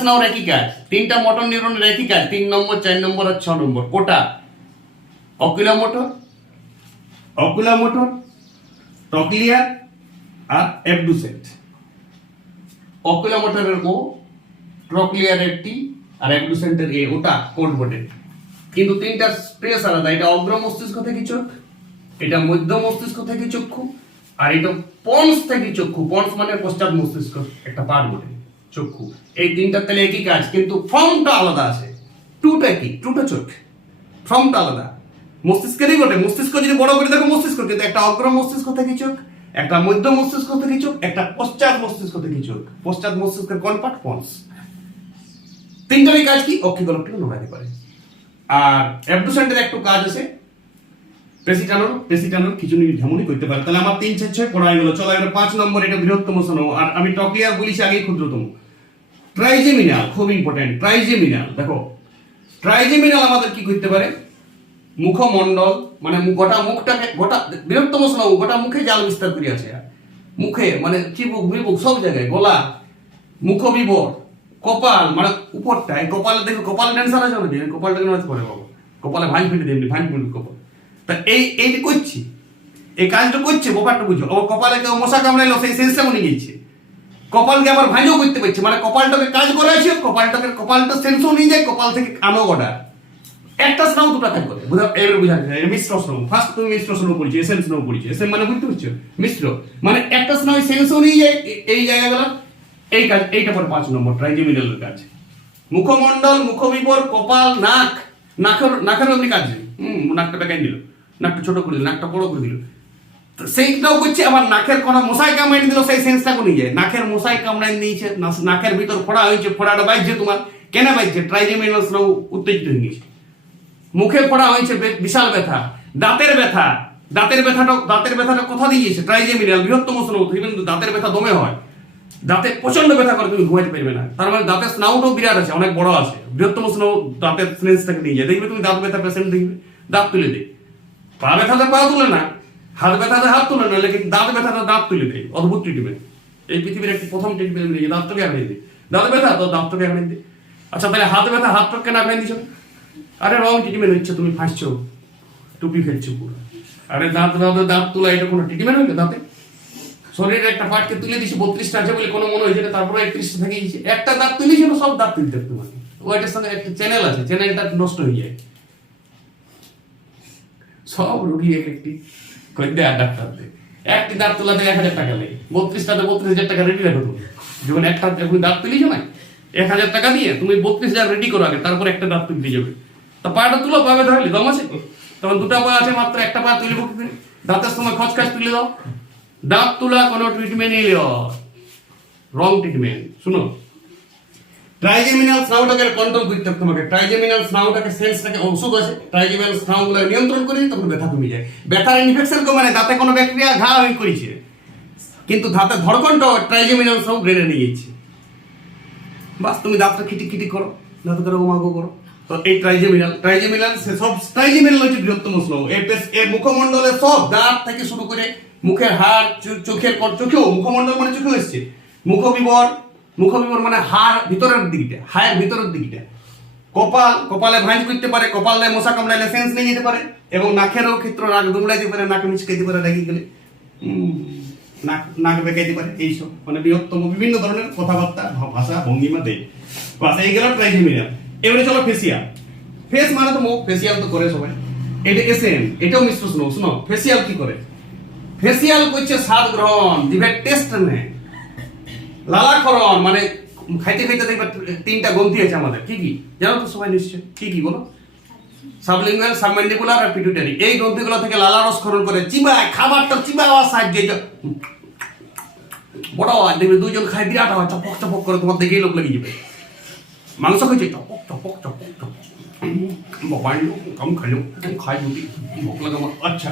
স্নায়ুর একই কাজ, তিনটা মোটর নিউরনের একই কাজ, 3 নম্বর, 4 নম্বর আর 6 নম্বর। কোটা? অকুলোমোটর, টকলিয়ার আর অ্যাবডুসেন্ট। অকুলোমোটরের ও, ট্রক্লিয়ারের টি আর অ্যাবডুসেন্টের এ, ওটা কোড বটে। কিন্তু তিনটা স্পেস আলাদা। এটা অগ্র মস্তিষ্ক থেকে চোখ, এটা মধ্য মস্তিষ্ক থেকে চক্ষু, আর এটা পন্স থেকে চক্ষু। পন্স মানে পশ্চাৎ মস্তিষ্ক একটা পার্ট বটে, চক্ষু। এই তিনটা তাহলে একই কাজ, কিন্তু ফর্মটা আলাদা আছে। টুটা কি? টুটা চোখ, ফর্মটা আলাদা। মস্তিষ্কেরই বটে। মস্তিষ্ক যদি বড় করে দেখো মস্তিষ্ক, কিন্তু একটা অগ্র মস্তিষ্ক থেকে চোখ, একটা মধ্য মস্তিষ্ক থেকে চোখ, একটা পশ্চাৎ মস্তিষ্ক থেকে চোখ। পশ্চাৎ মস্তিষ্কের কোন পার্ট? পন্স। তিনটারই কাজ কি? অক্ষিগোলকটাকে নড়াতে পারে। আর অ্যাবডুসেন্টের একটু কাজ আছে পেশি টানোর কিছু যেমনই করতে পারে। তাহলে আমার 3, 4, 6 পড়া হয়ে গেল। চলো এবার 5 নম্বর, এটা বৃহত্তম স্নায়ু। আর আমি টকলিয়ার বলিছি আগেই ক্ষুদ্রতম। ট্রাইজেমিনাল খুব ইম্পর্টেন্ট। ট্রাইজেমিনাল দেখো, ট্রাইজেমিনাল আমাদের কি করতে পারে? মুখমণ্ডল মানে গোটা মুখটাকে, গোটা বৃহত্তম স্নায়ু, গোটা মুখে জাল বিস্তার করে আছে। মুখে মানে চিবুক বিবুক সব জায়গায়, গলা, মুখবিবর, কপাল মানে উপরটায়। কপালে দেখো, কপাল ড্যান্সার আছে না, কপালটাকে নাচ করে বাবা, কপালে ভাঁজ ফেটে দেবে, ভাঁজ ফেটে কপাল। তা এই যে করছি, এই কাজটা করছে, ব্যাপারটা বুঝো। আবার কপালে কেউ মশা কামড়াইলো, সেই সেন্সটা মনে গিয়েছে। কপালকে আবার ভাঁজও করতে পারছে, মানে কপালটাকে কাজ করে আছে, কপালটা সেন্সও নিয়ে যায়, কপাল থেকে আনো অর্ডার। একটা স্নায়ু দুটো কাজ করে, এবার বুঝা যায়। মিশ্র স্নায়ু, ফার্স্ট তুমি মিশ্র স্নায়ু পড়িছো, এসএন স্নায়ু পড়িছো। এসএন মানে বুঝতে পারছো? মিশ্র মানে একটা স্নায়ু সেন্সও নিয়ে যায় এই জায়গাগুলো। এই কাজ, এইটা পর 5 নম্বর ট্রাইজেমিনালের কাজ। মুখমণ্ডল, মুখবিবর, কপাল, নাকের এমনি কাজ নেই। নাকটা বেঁকাই দিল, নাকটা ছোট করে দিল, নাকটা বড় করে দিল, সেইটাও করছে। আবার নাকের কোনো মশাই কামড়াই দিল, সেই সেন্সটা নিয়ে যায়। নাকের মশাই কামড়াই দিয়েছে, নাকের ভিতর ফোড়া হয়েছে, ফোড়াটা বাইছে তোমার। কেন বাইছে? ট্রাইজেমিনাল স্নায়ু উত্তেজিত হয়ে গেছে। মুখে ফোড়া হয়েছে, বিশাল ব্যথা। দাঁতের ব্যথাটা কোথা দিয়ে গেছে? ট্রাইজেমিনাল, বৃহত্তম স্নায়ু। কিন্তু দাঁতের ব্যথা দমে হয়, দাঁতে প্রচন্ড ব্যথা করে, তুমি ঘুমাইতে পারবে না। তার মানে দাঁতের স্নায়ুটাও বিরাট আছে, অনেক বড় আছে। বৃহত্তম স্নায়ু দাঁতের সেন্সটাকে নিয়ে যায়। দেখবে তুমি দাঁত ব্যথা পেশেন্ট দেখবে দাঁত তুলে দেয়। পা ব্যথাতে পা তুলে না, হাত ব্যথাতে হাত তুলে না, লেকিন দাঁত ব্যথাটা দাঁত তুলে দেয়। অদ্ভুত ট্রিটমেন্ট, এই পৃথিবীর একটি প্রথম ট্রিটমেন্ট নিয়ে দাঁতটাকে আঁকড়ে দেয়। দাঁত ব্যথা তো দাঁতটাকে আঁকড়ে দেয়। আচ্ছা, তাহলে হাত ব্যথা হাতটাকে না আঁকড়ে দিচ্ছ? আরে রং ট্রিটমেন্ট হচ্ছে, তুমি ফাঁসছো, টুপি ফেলছো পুরো। আরে দাঁত তোলা, এটা কোনো ট্রিটমেন্ট হইলো? দাঁতে শরীরের একটা পার্টকে তুলে দিয়েছি, 32টা আছে বলে কোনো মনে হয়েছে, তারপরে 31টা থেকে গেছে। একটা দাঁত তুলেছিল, সব দাঁত তুলতে তোমাকে। ওইটার সঙ্গে একটা চ্যানেল আছে, চ্যানেলটা নষ্ট হয়ে যায়। সব রুগী একটি ডাক্তারদের একটি দাঁত তোলাতে 1000 টাকা লাগে। 32টাতে 32,000 টাকা রেডি রাখো তুমি। যখন একটা দাঁত তুলিছো না, 1000 টাকা দিয়ে তুমি 32,000 রেডি করো আগে, তারপর একটা দাঁত তুলতে যাবে। তা পাটা তুলো, পাবে ধরলে দম আছে? তখন দুটা পা আছে মাত্র, একটা পা তুলে দাঁতের সময় খচখাচ তুলে দাও। দাঁত তোলা কোনো ট্রিটমেন্ট নেই, রং ট্রিটমেন্ট। শুনো, ট্রাইজেমিনাল স্নায়ুটাকে কন্ট্রোল করতে হবে তোমাকে। ট্রাইজেমিনাল স্নায়ুটাকে সেন্সটাকে ওষুধ আছে, ট্রাইজেমিনাল স্নায়ুগুলো নিয়ন্ত্রণ করে, তখন ব্যথা কমে যায়। ব্যথার ইনফেকশন কমে না, দাঁতে কোনো ব্যাকটেরিয়া ঘা হয়ে করেছে, কিন্তু দাঁতের ধড়কনটা ট্রাইজেমিনাল স্নায়ু ব্রেনে নিয়ে যাচ্ছে। বাস, তুমি দাঁতটা খিটি করো, দাঁত করে ওমাগো করো। তো এই ট্রাইজেমিনাল সব, ট্রাইজেমিনাল হচ্ছে বৃহত্তম স্নায়ু। এর মুখমণ্ডলের সব দাঁত থেকে শুরু করে মুখের হাড়, চোখেও, মুখমণ্ডল মানে চোখেও এসছে। মুখবিবর মানে হাড় ভিতরের দিকটা, হাড়ের ভিতরের দিকটা। কপালে ভাঁজ করতে পারে, কপালে মশা কামড়াইলে সেন্স নিয়ে যেতে পারে, এবং নাকেরও ক্ষেত্র, নাক দুমড়াইতে পারে, নাক মিচকাইতে পারে রেগে গেলে। নাক বেঁকাইতে পারে, এইসব মানে বৃহত্তম বিভিন্ন ধরনের কথাবার্তা ভাষা ভঙ্গিমা দেয়। বাস এই গেল ট্রাইজেমিনাল। এবারে চলো ফেসিয়াল। ফেস মানে তো মুখ, ফেসিয়াল তো করে সবাই। এটা এসএন, এটাও মিশ্র শুনো শুনো। ফেসিয়াল কি করে? ফেসিয়াল করছে স্বাদ গ্রহণ, জিভের টেস্ট নেয়। লালাক্ষরণ মানে খাইতে খাইতে দেখবে তিনটা গ্রন্থি আছে আমাদের, কি কি জানো তো সবাই নিশ্চয়? কি কি বলো? সাবলিঙ্গুয়াল, সাবম্যান্ডিবুলার আর পিটুইটারি। এই গ্রন্থিগুলো থেকে লালা রস ক্ষরণ করে চিবায়, খাবারটা চিবাওয়ার সাহায্যে বড় আওয়াজ দেখবে দুইজন খায়, বিরাট আওয়াজ, চপক চপক করে, তোমার দেখেই লোক লেগে যাবে। মাংস খেয়েছে চপক চপক চপক চপক, কম খাইলো খাই দুটি ভোক লাগে আমার। আচ্ছা,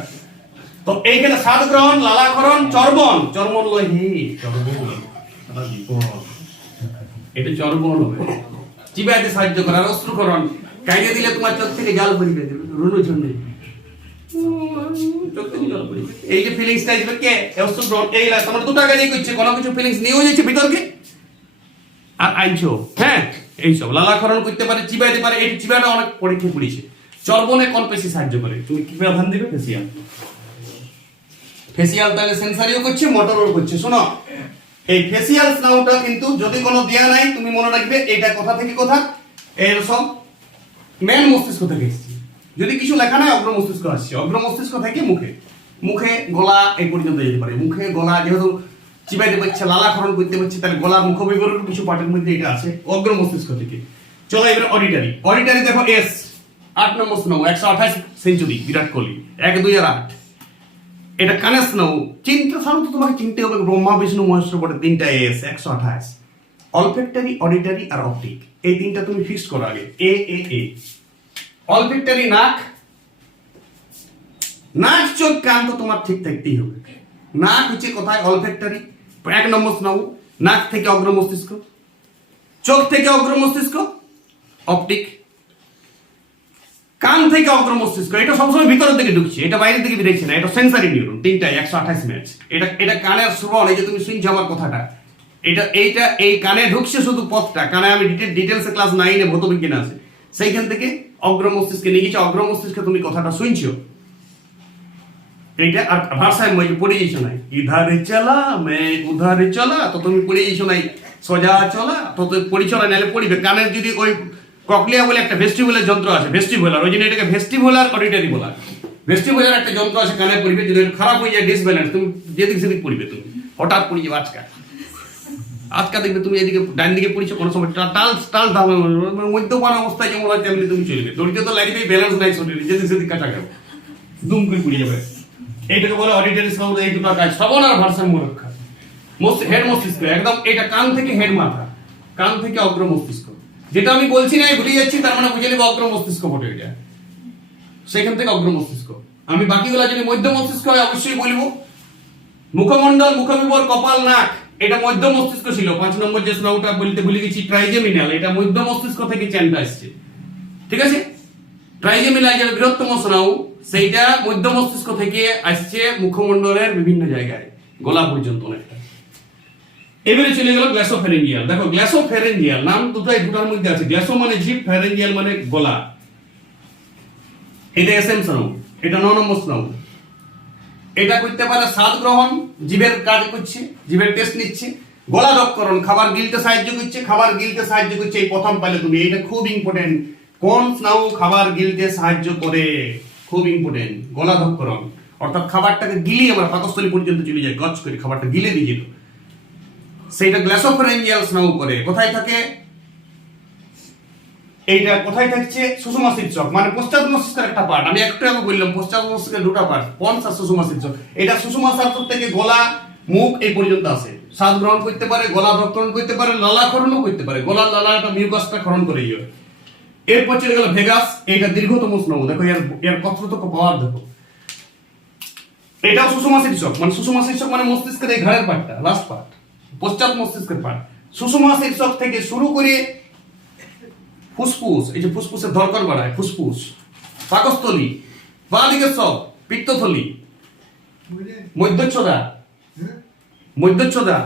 তো এইখানে স্বাদ গ্রহণ, লালাক্ষরণ, চর্বণ। চর্বণ লয় হে চর্বণ, এটা চর্বণ হবে। চিবাইতে সাহায্য করে। আর অশ্রুকরণ, কাইয়ে দিলে তোমার চোখ থেকে জল পড়বে, রুনু ঝুনু চোখ থেকে জল পড়বে। এই যে ফিলিংসটা আসবে কে? অশ্রুকরণ। এই তোমার দুটো গাড়ি করছে, কোনো কিছু ফিলিংস নিয়ে যাচ্ছে ভিতরকে আর আইছো। হ্যাঁ, এইসব লালাক্ষরণ করতে পারে, চিবাইতে পারে। এই চিবাটা অনেক পরীক্ষা পড়েছে। চর্বণে কোন পেশি সাহায্য করে? তুমি কি প্রাধান্য দিবে? ফেসিয়াল। ফেসিয়াল তাহলে সেন্সারিও করছে, মোটরও করছে। শোনো, এই ফেসিয়াল স্নাউটা কিন্তু যদি কোনো দেয়া নাই, তুমি মনে রাখবে এটা কথা থেকে কথা, এর সব মেন মস্তিষ্ক থেকে এসেছে। যদি কিছু লেখা নাই, অগ্র মস্তিষ্ক আসছে। অগ্র মস্তিষ্ক থেকে মুখে, মুখে গলা এই পর্যন্ত যেতে পারে। মুখে গলা যেহেতু চিবাইতে পারছে, লালাক্ষরণ করতে পারছে, তাহলে গলার মুখবিবরের কিছু পার্টের মধ্যে এটা আছে অগ্র মস্তিষ্ক থেকে। চলো এবারে অডিটারি। অডিটারি দেখো এস 8 নম্বর স্নাউ, 128 সেঞ্চুরি বিরাট কোহলি, 1, 2 আর 8। এটা কানের স্নাউ। চিন্তা সাধারণত তোমাকে চিনতে হবে ব্রহ্মা বিষ্ণু মহেশ্বর বটে, তিনটা এস 128। অলফ্যাক্টরি, অডিটারি আর অপটিক, এই তিনটা তুমি ফিক্স করো আগে। এ এ এ অলফ্যাক্টরি নাক, নাক চোখ কান তো তোমার ঠিক থাকতেই হবে। নাক হচ্ছে কোথায়? অলফ্যাক্টরি, 1 নম্বর স্নাউ। নাক থেকে অগ্র মস্তিষ্ক, চোখ থেকে অগ্র মস্তিষ্ক অপটিক, কান থেকে অগ্র মস্তিষ্ক। এটা সবসময় ভিতরের দিকে ঢুকছে, এটা বাইরের দিকে বেরোচ্ছে না। এটা সেন্সারি নিউরন, তিনটাই 128 ম্যাচ। এটা কানের শ্রবণ, এই যে তুমি শুনছো আমার কথাটা, এইটা এই কানে ঢুকছে শুধু পথটা। কানে আমি ডিটেলসে ক্লাস 9-এ ভৌতবিজ্ঞান আছে, সেইখান থেকে অগ্র মস্তিষ্কে নিয়ে গেছে। অগ্র মস্তিষ্কে তুমি কথাটা শুনছো, এইটা। আর ভাষায় মই পড়ে যাইছো নাই, ইধারে চলা মে উধারে চলা, তো তুমি পড়ে যাইছো নাই সোজা চলা, তো পড়িছো না, নাহলে পড়িবে। কানের যদি ওই ককলিয়া বলে একটা ভেস্টিবুলার যন্ত্র আছে, ভেস্টিবুলার, ওই জন্য এটাকে ভেস্টিবুলার অডিটরি বলা। ভেস্টিবুলার একটা যন্ত্র আছে কানে পড়িবে, যদি খারাপ হয়ে যায় ডিসব্যালেন্স, তুমি যেদিক সেদিক পড়িবে, তুমি হঠাৎ পড়ে যাবে আজকা দেখবে তুমি এদিকে ডান দিকে পড়িছো, কোনো সময় টাল মধ্যপান অবস্থায় যেমন হয় তেমনি তুমি চলবে। দড়িতে তো লাগবে, ব্যালেন্স নাই শরীরে, যেদিক সেদিক কাটা গেল দুম করে পড়ে যাবে। এইটাকে বলে অডিটরি সাউন্ড। এই দুটো কাজ, শ্রবণ আর ভারসাম্য রক্ষা। হেড মস্তিষ্ক একদম, এটা কান থেকে হেড মাথা, কান থেকে অগ্র মস্তিষ্ক। যেটা আমি বলছি না ভুলে যাচ্ছি, তার মানে বুঝে নেবে অগ্র মস্তিষ্ক বটে এটা, সেখান থেকে অগ্র মস্তিষ্ক। আমি বাকিগুলো যদি মধ্য মস্তিষ্ক হয় অবশ্যই বলবো। মুখমণ্ডল, মুখবিবর, কপাল, নাক, এটা মধ্য মস্তিষ্ক ছিল। 5 নম্বর যে স্নাউটা বলতে ভুলে গেছি, ট্রাইজেমিনাল, এটা মধ্য মস্তিষ্ক থেকে চ্যানটা আসছে। ঠিক আছে, ট্রাইজেমিনাল যেটা বৃহত্তম স্নাউ, সেইটা মধ্য মস্তিষ্ক থেকে আসছে মুখমণ্ডলের বিভিন্ন জায়গায়, গলা পর্যন্ত অনেকটা। এবারে চলে গেল গ্লাসোফেরেঞ্জিয়াল। দেখো গ্লাসোফেরেঞ্জিয়াল নাম দুটার মধ্যে আছে। গ্লাসো মানে জিভ, ফেরেঞ্জিয়াল মানে গলা। এটা এসএম স্নাউ, এটা 9 নম্বর স্নাউ। এটা করতে পারে স্বাদ গ্রহণ, জিভের কাজ করছে, জিভের টেস্ট নিচ্ছে। গলা দক্ষরণ, খাবার গিলতে সাহায্য করছে, খাবার গিলতে সাহায্য করছে। এই প্রথম পাইলে তুমি, এটা খুব ইম্পর্টেন্ট। কোন স্নাউ খাবার গিলতে সাহায্য করে? খুব ইম্পর্টেন্ট, গলা দক্ষরণ। অর্থাৎ খাবারটাকে গিলিয়ে আমরা পাকস্থলী পর্যন্ত চলে যায়, গজ করে খাবারটা গিলে দিয়ে যেত, সেইটা গ্লাসোফেরেঞ্জিয়াল স্নাউ করে। কোথায় থাকে এইটা? কোথায় থাকছে? সুষমা শীর্ষক, মানে পশ্চাৎ মস্তিষ্কের একটা পার্ট। আমি একটু আগে বললাম পশ্চাৎ মস্তিষ্কের দুটো পার্ট, পন্স আর সুষমা শীর্ষক। এটা সুষমা শীর্ষক থেকে গলা, মুখ এই পর্যন্ত আসে। স্বাদ গ্রহণ করতে পারে, গলা দক্ষরণ করতে পারে, লালাক্ষরণও করতে পারে। গলা লালাটা মিউকাসটা ক্ষরণ করে ইয়ে। এরপর চলে গেল ভেগাস, এইটা দীর্ঘতম স্নায়ু। দেখো এর কতটুকু পাওয়ার দেখো। এটাও সুষমা শীর্ষক, মানে সুষমা শীর্ষক মানে মস্তিষ্কের এই ঘাড়ের পার্টটা, লাস্ট পার্ট, পশ্চাৎ মস্তিষ্কের পার্ট। সুষমা শীর্ষক থেকে শুরু করে ফুসফুস, এই যে ফুসফুসের ধড়কন বাড়ায়, ফুসফুস, পাকস্থলী, বাঁ দিকের সব, পিত্তথলি, মধ্যচ্ছদা, মধ্যচ্ছদা,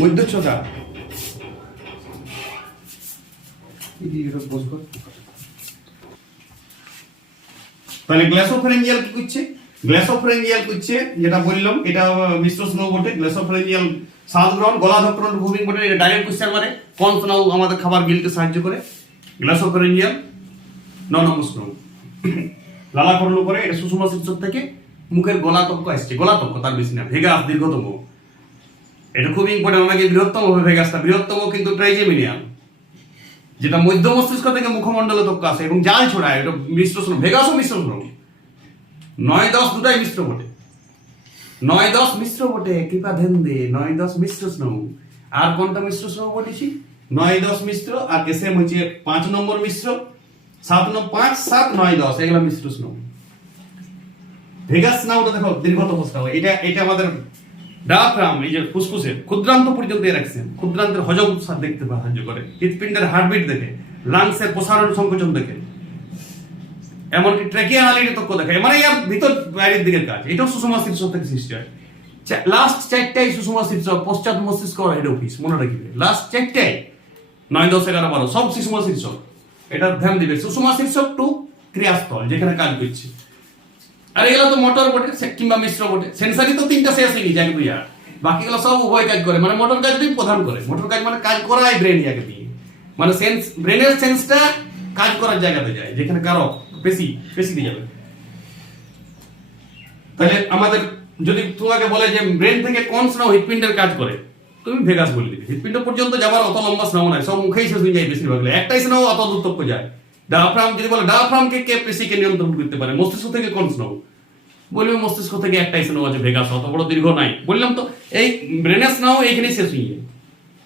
মধ্যচ্ছদা, তাহলে গ্লাসোফেরেঞ্জিয়াল কি করছে? গ্লাসোফ্রেঞ্জিয়াল করছে, যেটা বললাম এটা মিশ্র স্নায়ু বটে। গ্লাসোফ্রেঞ্জিয়াল শ্বাস গ্রহণ, গলা ধঃকরণ, মুভিং বটে। এটা ডাইরেক্ট কোশ্চেন মানে কোন স্নায়ু আমাদের খাবার গিলতে সাহায্য করে? গ্লাসোফ্রেঞ্জিয়াল 9 নম্বর স্নায়ু। লালাকরণ করে, এটা সুষুম্না শীর্ষক থেকে মুখের গলাতক্ক আসছে। গলাতক্ক তার বেশি না, ভেগাস দীর্ঘতম। এটা খুব ইম্পর্টেন্ট, অনেকে বৃহত্তম হবে ভেগাসটা, বৃহত্তম কিন্তু ট্রাইজেমিনিয়াম, যেটা মধ্য মস্তিষ্ক থেকে মুখমণ্ডলে তক্ক আসে এবং জাল ছড়ায়। এটা মিশ্র স্নায়ু, ভেগাসও মিশ্র স্নায়ু। 9-10 দুটাই মিশ্র বটে। 9-10 মিশ্র বটে, কৃপা ধ্যান দে। 9-10 মিশ্র স্নায়ু। আর কোনটা মিশ্র স্নায়ু বলেছি? 9-10 মিশ্র, আর এসএম হচ্ছে 5 নম্বর মিশ্র। 5, 7, 9-10 এগুলা মিশ্র স্নায়ু। ভেগাস স্নায়ুটা দেখো দীর্ঘতম স্নায়ু। এটা আমাদের ডায়াফ্রাম, এই যে ফুসফুসের ক্ষুদ্রান্ত পর্যন্ত রাখছেন। ক্ষুদ্রান্তের হজম দেখতে সাহায্য করে, হৃৎপিণ্ডের হার্টবিট দেখে, লাংসের প্রসারণ সংকোচন দেখে, এমনকি ট্র্যাকিয়া নালীর তক্ক দেখে। মানে এর ভিতর বাইরের দিকের কাজ। এটাও সুষুম্না শীর্ষক থেকে সৃষ্টি হয়। লাস্ট 4টাই সুষুম্না শীর্ষক, পশ্চাৎ মস্তিষ্ক হেড অফিস, মনে রাখবে। লাস্ট 4টাই 9, 10, 11, 12 সব সুষুম্না শীর্ষক। এটা ধ্যান দিবে। সুষুম্না শীর্ষক টু ক্রিয়াস্থল, যেখানে কাজ করছে। আর এগুলো তো মোটর বটে কিংবা মিশ্র বটে। সেন্সারি তো 3টা শেষ হয়ে গেছে, 1, 2 আর বাকিগুলো সব উভয় কাজ করে। মানে মোটর কাজটাই প্রধান করে। মোটর কাজ মানে কাজ করাই ব্রেন ইয়াকে দিয়ে, মানে সেন্স, ব্রেনের সেন্সটা কাজ করার জায়গাতে যায়, যেখানে কারক পেশি দিয়ে যাবে। তাহলে আমাদের যদি তোমাকে বলে যে ব্রেন থেকে কোন স্নায়ু হৃৎপিণ্ডের কাজ করে, তুমি ভেগাস বলে দিবে। হৃৎপিণ্ড পর্যন্ত যাবার অত লম্বা স্নায়ু নাই, সব মুখেই শেষ হয়ে যায় বেশিরভাগ। একটাই স্নায়ু অত দূর তক যায়। ডায়াফ্রাম, যদি বলে ডায়াফ্রামকে কে পেশিকে নিয়ন্ত্রণ করতে পারে, মস্তিষ্ক থেকে কোন স্নায়ু? বলবে মস্তিষ্ক থেকে একটাই স্নায়ু আছে, ভেগাস, অত বড় দীর্ঘ নাই। বললাম তো এই ব্রেনের স্নায়ু এইখানেই শেষ হয়ে যায়।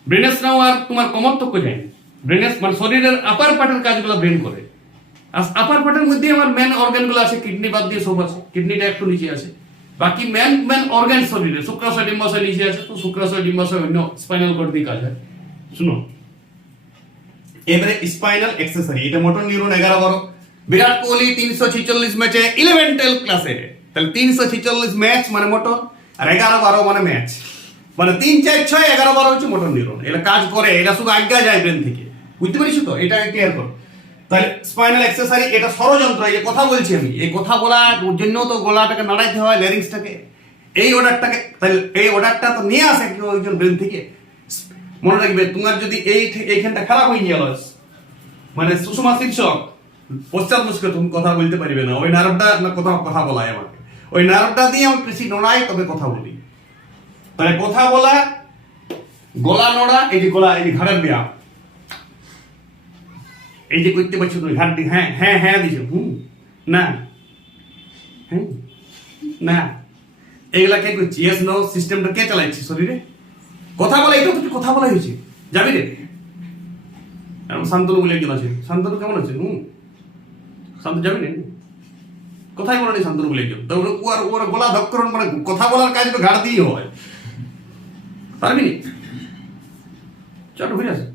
ব্রেনের স্নায়ু আর তোমার কমর তক যায় না। ব্রেনের মানে শরীরের আপার পার্টের কাজগুলো ব্রেন করে। আর আপার পার্টের মধ্যে আমার মেন অর্গানগুলো আছে, কিডনি বাদ দিয়ে সব আছে। কিডনিটা একটু নিচে আছে। বাকি মেন অর্গান শরীরে শুক্রাশয়, ডিম্বাশয় নিচে আছে। তো শুক্রাশয়, ডিম্বাশয় অন্য স্পাইনাল কর্ড দিয়ে কাজ হয়। শুনো, এবারে স্পাইনাল অ্যাক্সেসরি, এটা মোটর নিউরন 11-12। বিরাট কোহলি 346 ম্যাচে 11-12 ক্লাসে। তাহলে 346 ম্যাচ মানে মোটর, আর 11-12 মানে ম্যাচ। মানে 3, 4, 6, 11-12 হচ্ছে মোটর নিউরন। এটা কাজ করে, এটা শুধু আজ্ঞা যায় ব্রেন থেকে। বুঝতে পারিস তো? এটা ক্লিয়ার করো। তাহলে স্পাইনাল অ্যাক্সেসরি এটা ষড়যন্ত্র। এই কথা বলছি আমি, এই কথা বলার জন্য তো গলাটাকে নাড়াইতে হয়, ল্যারিংসটাকে, এই অর্ডারটাকে। তাহলে এই অর্ডারটা তো নিয়ে আসে কেউ একজন ব্রেন থেকে। মনে রাখবে, তোমার যদি এইখানটা খারাপ হয়ে গেল, মানে সুষুম্না শীর্ষক পশ্চাৎ মস্তিষ্ক, তুমি কথা বলতে পারবে না। ওই নার্ভটা না কথা বলায় আমাকে, ওই নার্ভটা দিয়ে আমি পেশি নড়াই, তবে কথা বলি। তাহলে কথা বলা, গলা নড়া, এই যে গলা, এই যে ঘাড়ের ব্যায়াম, এই যে করতে পারছো তুমি ঘাড়টি, হ্যাঁ হ্যাঁ হ্যাঁ দিছো, না, হ্যাঁ না, এইগুলা কে করছি? ইয়েস নো সিস্টেমটা কে চালাচ্ছে শরীরে? কথা বলা, এটাও তো কথা বলা হয়েছে। যাবি রে? শান্তনু বলে একজন আছে। শান্তনু কেমন আছে? শান্ত যাবি না? কথাই বলে নেই শান্তনু বলে একজন। তো ওর গলা ধঃকরণ, মানে কথা বলার কাজ তো ঘাড় দিয়ে হয়। পারবি নি? চট ঘুরে আসে।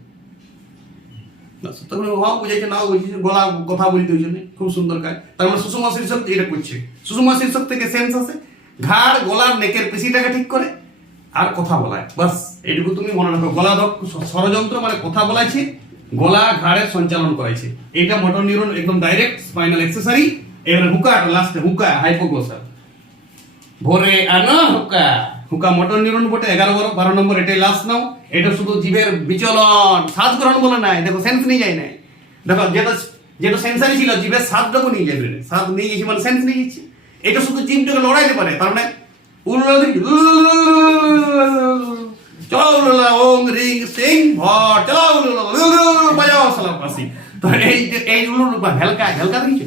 বুঝাইছে নাও বুঝেছে, গলা কথা বলতে হয়েছে, খুব সুন্দর কাজ। তার মানে সুষুম্না শীর্ষক এটা করছে। সুষুম্না শীর্ষক থেকে সেন্স আছে, ঘাড়, গলার, নেকের পেশিটাকে ঠিক করে, আর কথা বলায়। বাস এইটুকু তুমি মনে রাখো। গলা ষড়যন্ত্র মানে কথা বলাইছে, গলা ঘাড়ের সঞ্চালন করাইছে। এটা মোটর নিউরন একদম ডাইরেক্ট স্পাইনাল অ্যাক্সেসরি। এবারে হুকা, লাস্টে হুকা, হাইপোগ্লোসাল। ভোরে আনা হুকা মোটর নিউরন বটে 11-12 নম্বর। এটাই লাস্ট নাও। এটা শুধু জীবের বিচলন, স্বাদ গ্রহণ বলে নাই। দেখো সেন্স নিয়ে যায় নাই। দেখো যেটা সেন্সারি ছিল, জীবের স্বাদটাকে নিয়ে যাবে, স্বাদ নিয়ে গেছি মানে সেন্স নিয়ে যাচ্ছে। এটা শুধু জীবটাকে লড়াইতে পারে। তার মানে ওং রিং সিং ভট বাজাও সালাম পাসি। তো এই হেলকা দিচ্ছে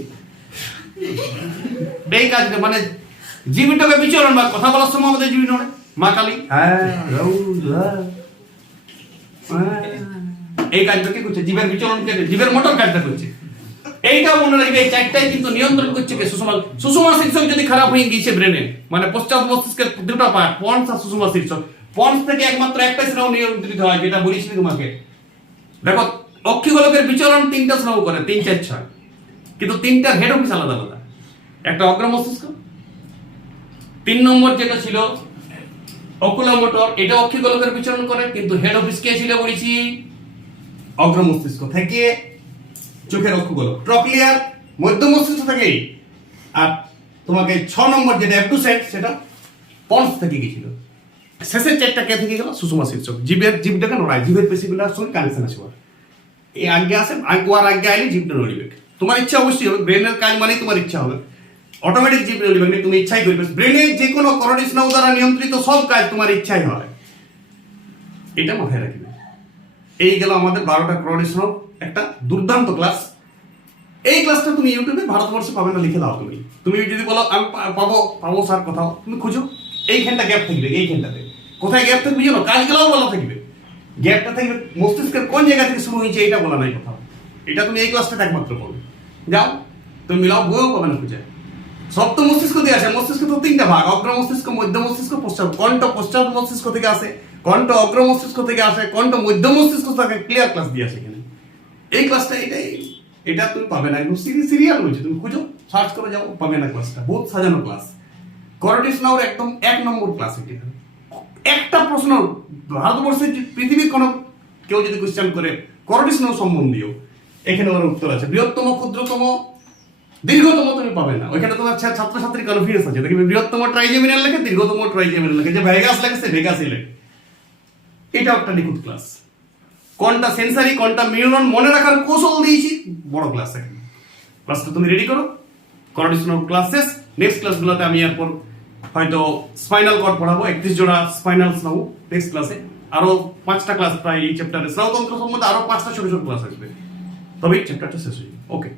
এই কাজ, মানে জীবটাকে বিচরণ বা কথা বলার সময় আমাদের জীবন নড়ে। মা কালী এই কাজটা কি করছে? জীবের বিচরণ, জীবের মোটর কাজটা করছে। এইটা মনে রাখবে, এই চারটাই কিন্তু নিয়ন্ত্রণ করছে কে? সুষুম্না শীর্ষক যদি খারাপ হয়ে গিয়েছে ব্রেনে, মানে পশ্চাৎ মস্তিষ্কের দুটো পার্ট, পন্স আর সুষুম্না শীর্ষক। পন্স থেকে একমাত্র একটা স্নায়ু নিয়ন্ত্রিত হয়, যেটা বলেছি তোমাকে। দেখো অক্ষিগোলকের বিচরণ 3টা স্নায়ু করে, 3, 4, 6, কিন্তু 3টার হেড অফিস আলাদা আলাদা। একটা অগ্র মস্তিষ্ক, 3 নম্বর যেটা ছিল অকুলোমোটর, এটা অক্ষিগোলকের বিচরণ করে, কিন্তু হেড অফিস কে ছিল বলেছি? অগ্র মস্তিষ্ক থেকে চোখের অক্ষিগোলক, ট্রক্লিয়ার মধ্য মস্তিষ্ক থেকে। আর তোমাকে 6 নম্বর যেটা এফ টু সেট সেটা পন্স থেকে গেছিল। শেষের 4টা কে থেকে গেল? সুষমা শীর্ষক। জীবটাকে নড়ায়, জীবের পেশিগুলোর সঙ্গে কানেকশন আছে ওর। এই আজ্ঞা আছে, ওর আজ্ঞা আইলে জীবটা নড়িবে। তোমার ইচ্ছা অবশ্যই হবে, ব্রেনের কাজ মানেই তোমার ইচ্ছা হবে। অটোমেটিক জীব নড়িবে না, তুমি ইচ্ছাই করবে। ব্রেনের যে কোনো করোটিস নাউ দ্বারা নিয়ন্ত্রিত সব কাজ তোমার ইচ্ছাই হয়, এটা মাথায় রাখবে। এই গেল আমাদের 12টা করোটিস নাউ, একটা দুর্দান্ত ক্লাস। এই ক্লাসটা তুমি ইউটিউবে ভারতবর্ষে পাবে না, লিখে দাও। তুমি যদি বলো আমি পাবো স্যার কোথাও, তুমি খুঁজো। এইখানটা গ্যাপ থাকবে, এইখানটাতে কোথায় গ্যাপ থাকবে জানো? কাজগুলোও বলা থাকবে, গ্যাপটা থাকবে মস্তিষ্কের কোন জায়গা থেকে শুরু হয়েছে এটা বলা নাই কোথাও। এটা তুমি এই ক্লাসটা একমাত্র পাবে। যাও তুমি মিলাও, বইও পাবে না খুঁজে। সব তো মস্তিষ্ক দিয়ে আসে। মস্তিষ্ক তো 3টা ভাগ, অগ্র মস্তিষ্ক, মধ্য মস্তিষ্ক, পশ্চাৎ। কণ্ঠ পশ্চাৎ মস্তিষ্ক থেকে আসে, কণ্ঠ অগ্র মস্তিষ্ক থেকে আসে, কণ্ঠ মধ্য মস্তিষ্ক থেকে। ক্লিয়ার ক্লাস দিয়ে আসে এখানে। এই ক্লাসটা এটা তুমি পাবে না, একদম সিরিয়াল হয়েছে। তুমি খুঁজো, সার্চ করে যাও, পাবে না ক্লাসটা। বহুত সাজানো ক্লাস। করোটিস নাউর একদম 1 নম্বর ক্লাস। এটা একটা প্রশ্ন ভারতবর্ষের পৃথিবীর কোনো কেউ যদি কোশ্চেন করে করোটিস নাউ সম্বন্ধীয়, এখানে ওর উত্তর আছে। বৃহত্তম, ক্ষুদ্রতম, দীর্ঘতম তুমি পাবে না। ওইখানে তোমার ছাত্রছাত্রী কনফিউজ আছে। দেখবে বৃহত্তম ট্রাইজেমিনাল লেখে, দীর্ঘতম ট্রাইজেমিনাল লেখে, যে ভেগাস লেখে সে ভেগাসই লেখে। এটা একটা নিখুঁত ক্লাস। কোনটা সেন্সারি কোনটা নিউরন মনে রাখার কৌশল দিয়েছি, বড় ক্লাস। এখানে ক্লাসটা তুমি রেডি করো। করোটিস নাউ ক্লাস শেষ। নেক্সট ক্লাসগুলোতে আমি এরপর হয়তো স্পাইনাল কর্ড পড়াবো, 31 জোড়া স্পাইনাল নাউ নেক্সট ক্লাসে। আরো 5টা ক্লাস প্রায় এই চ্যাপ্টারে। স্নায়ুতন্ত্র সম্বন্ধে আরো 5টা ছোট ছোট ক্লাস আসবে, তবেই চ্যাপ্টারটা শেষ হয়ে যাবে। ওকে।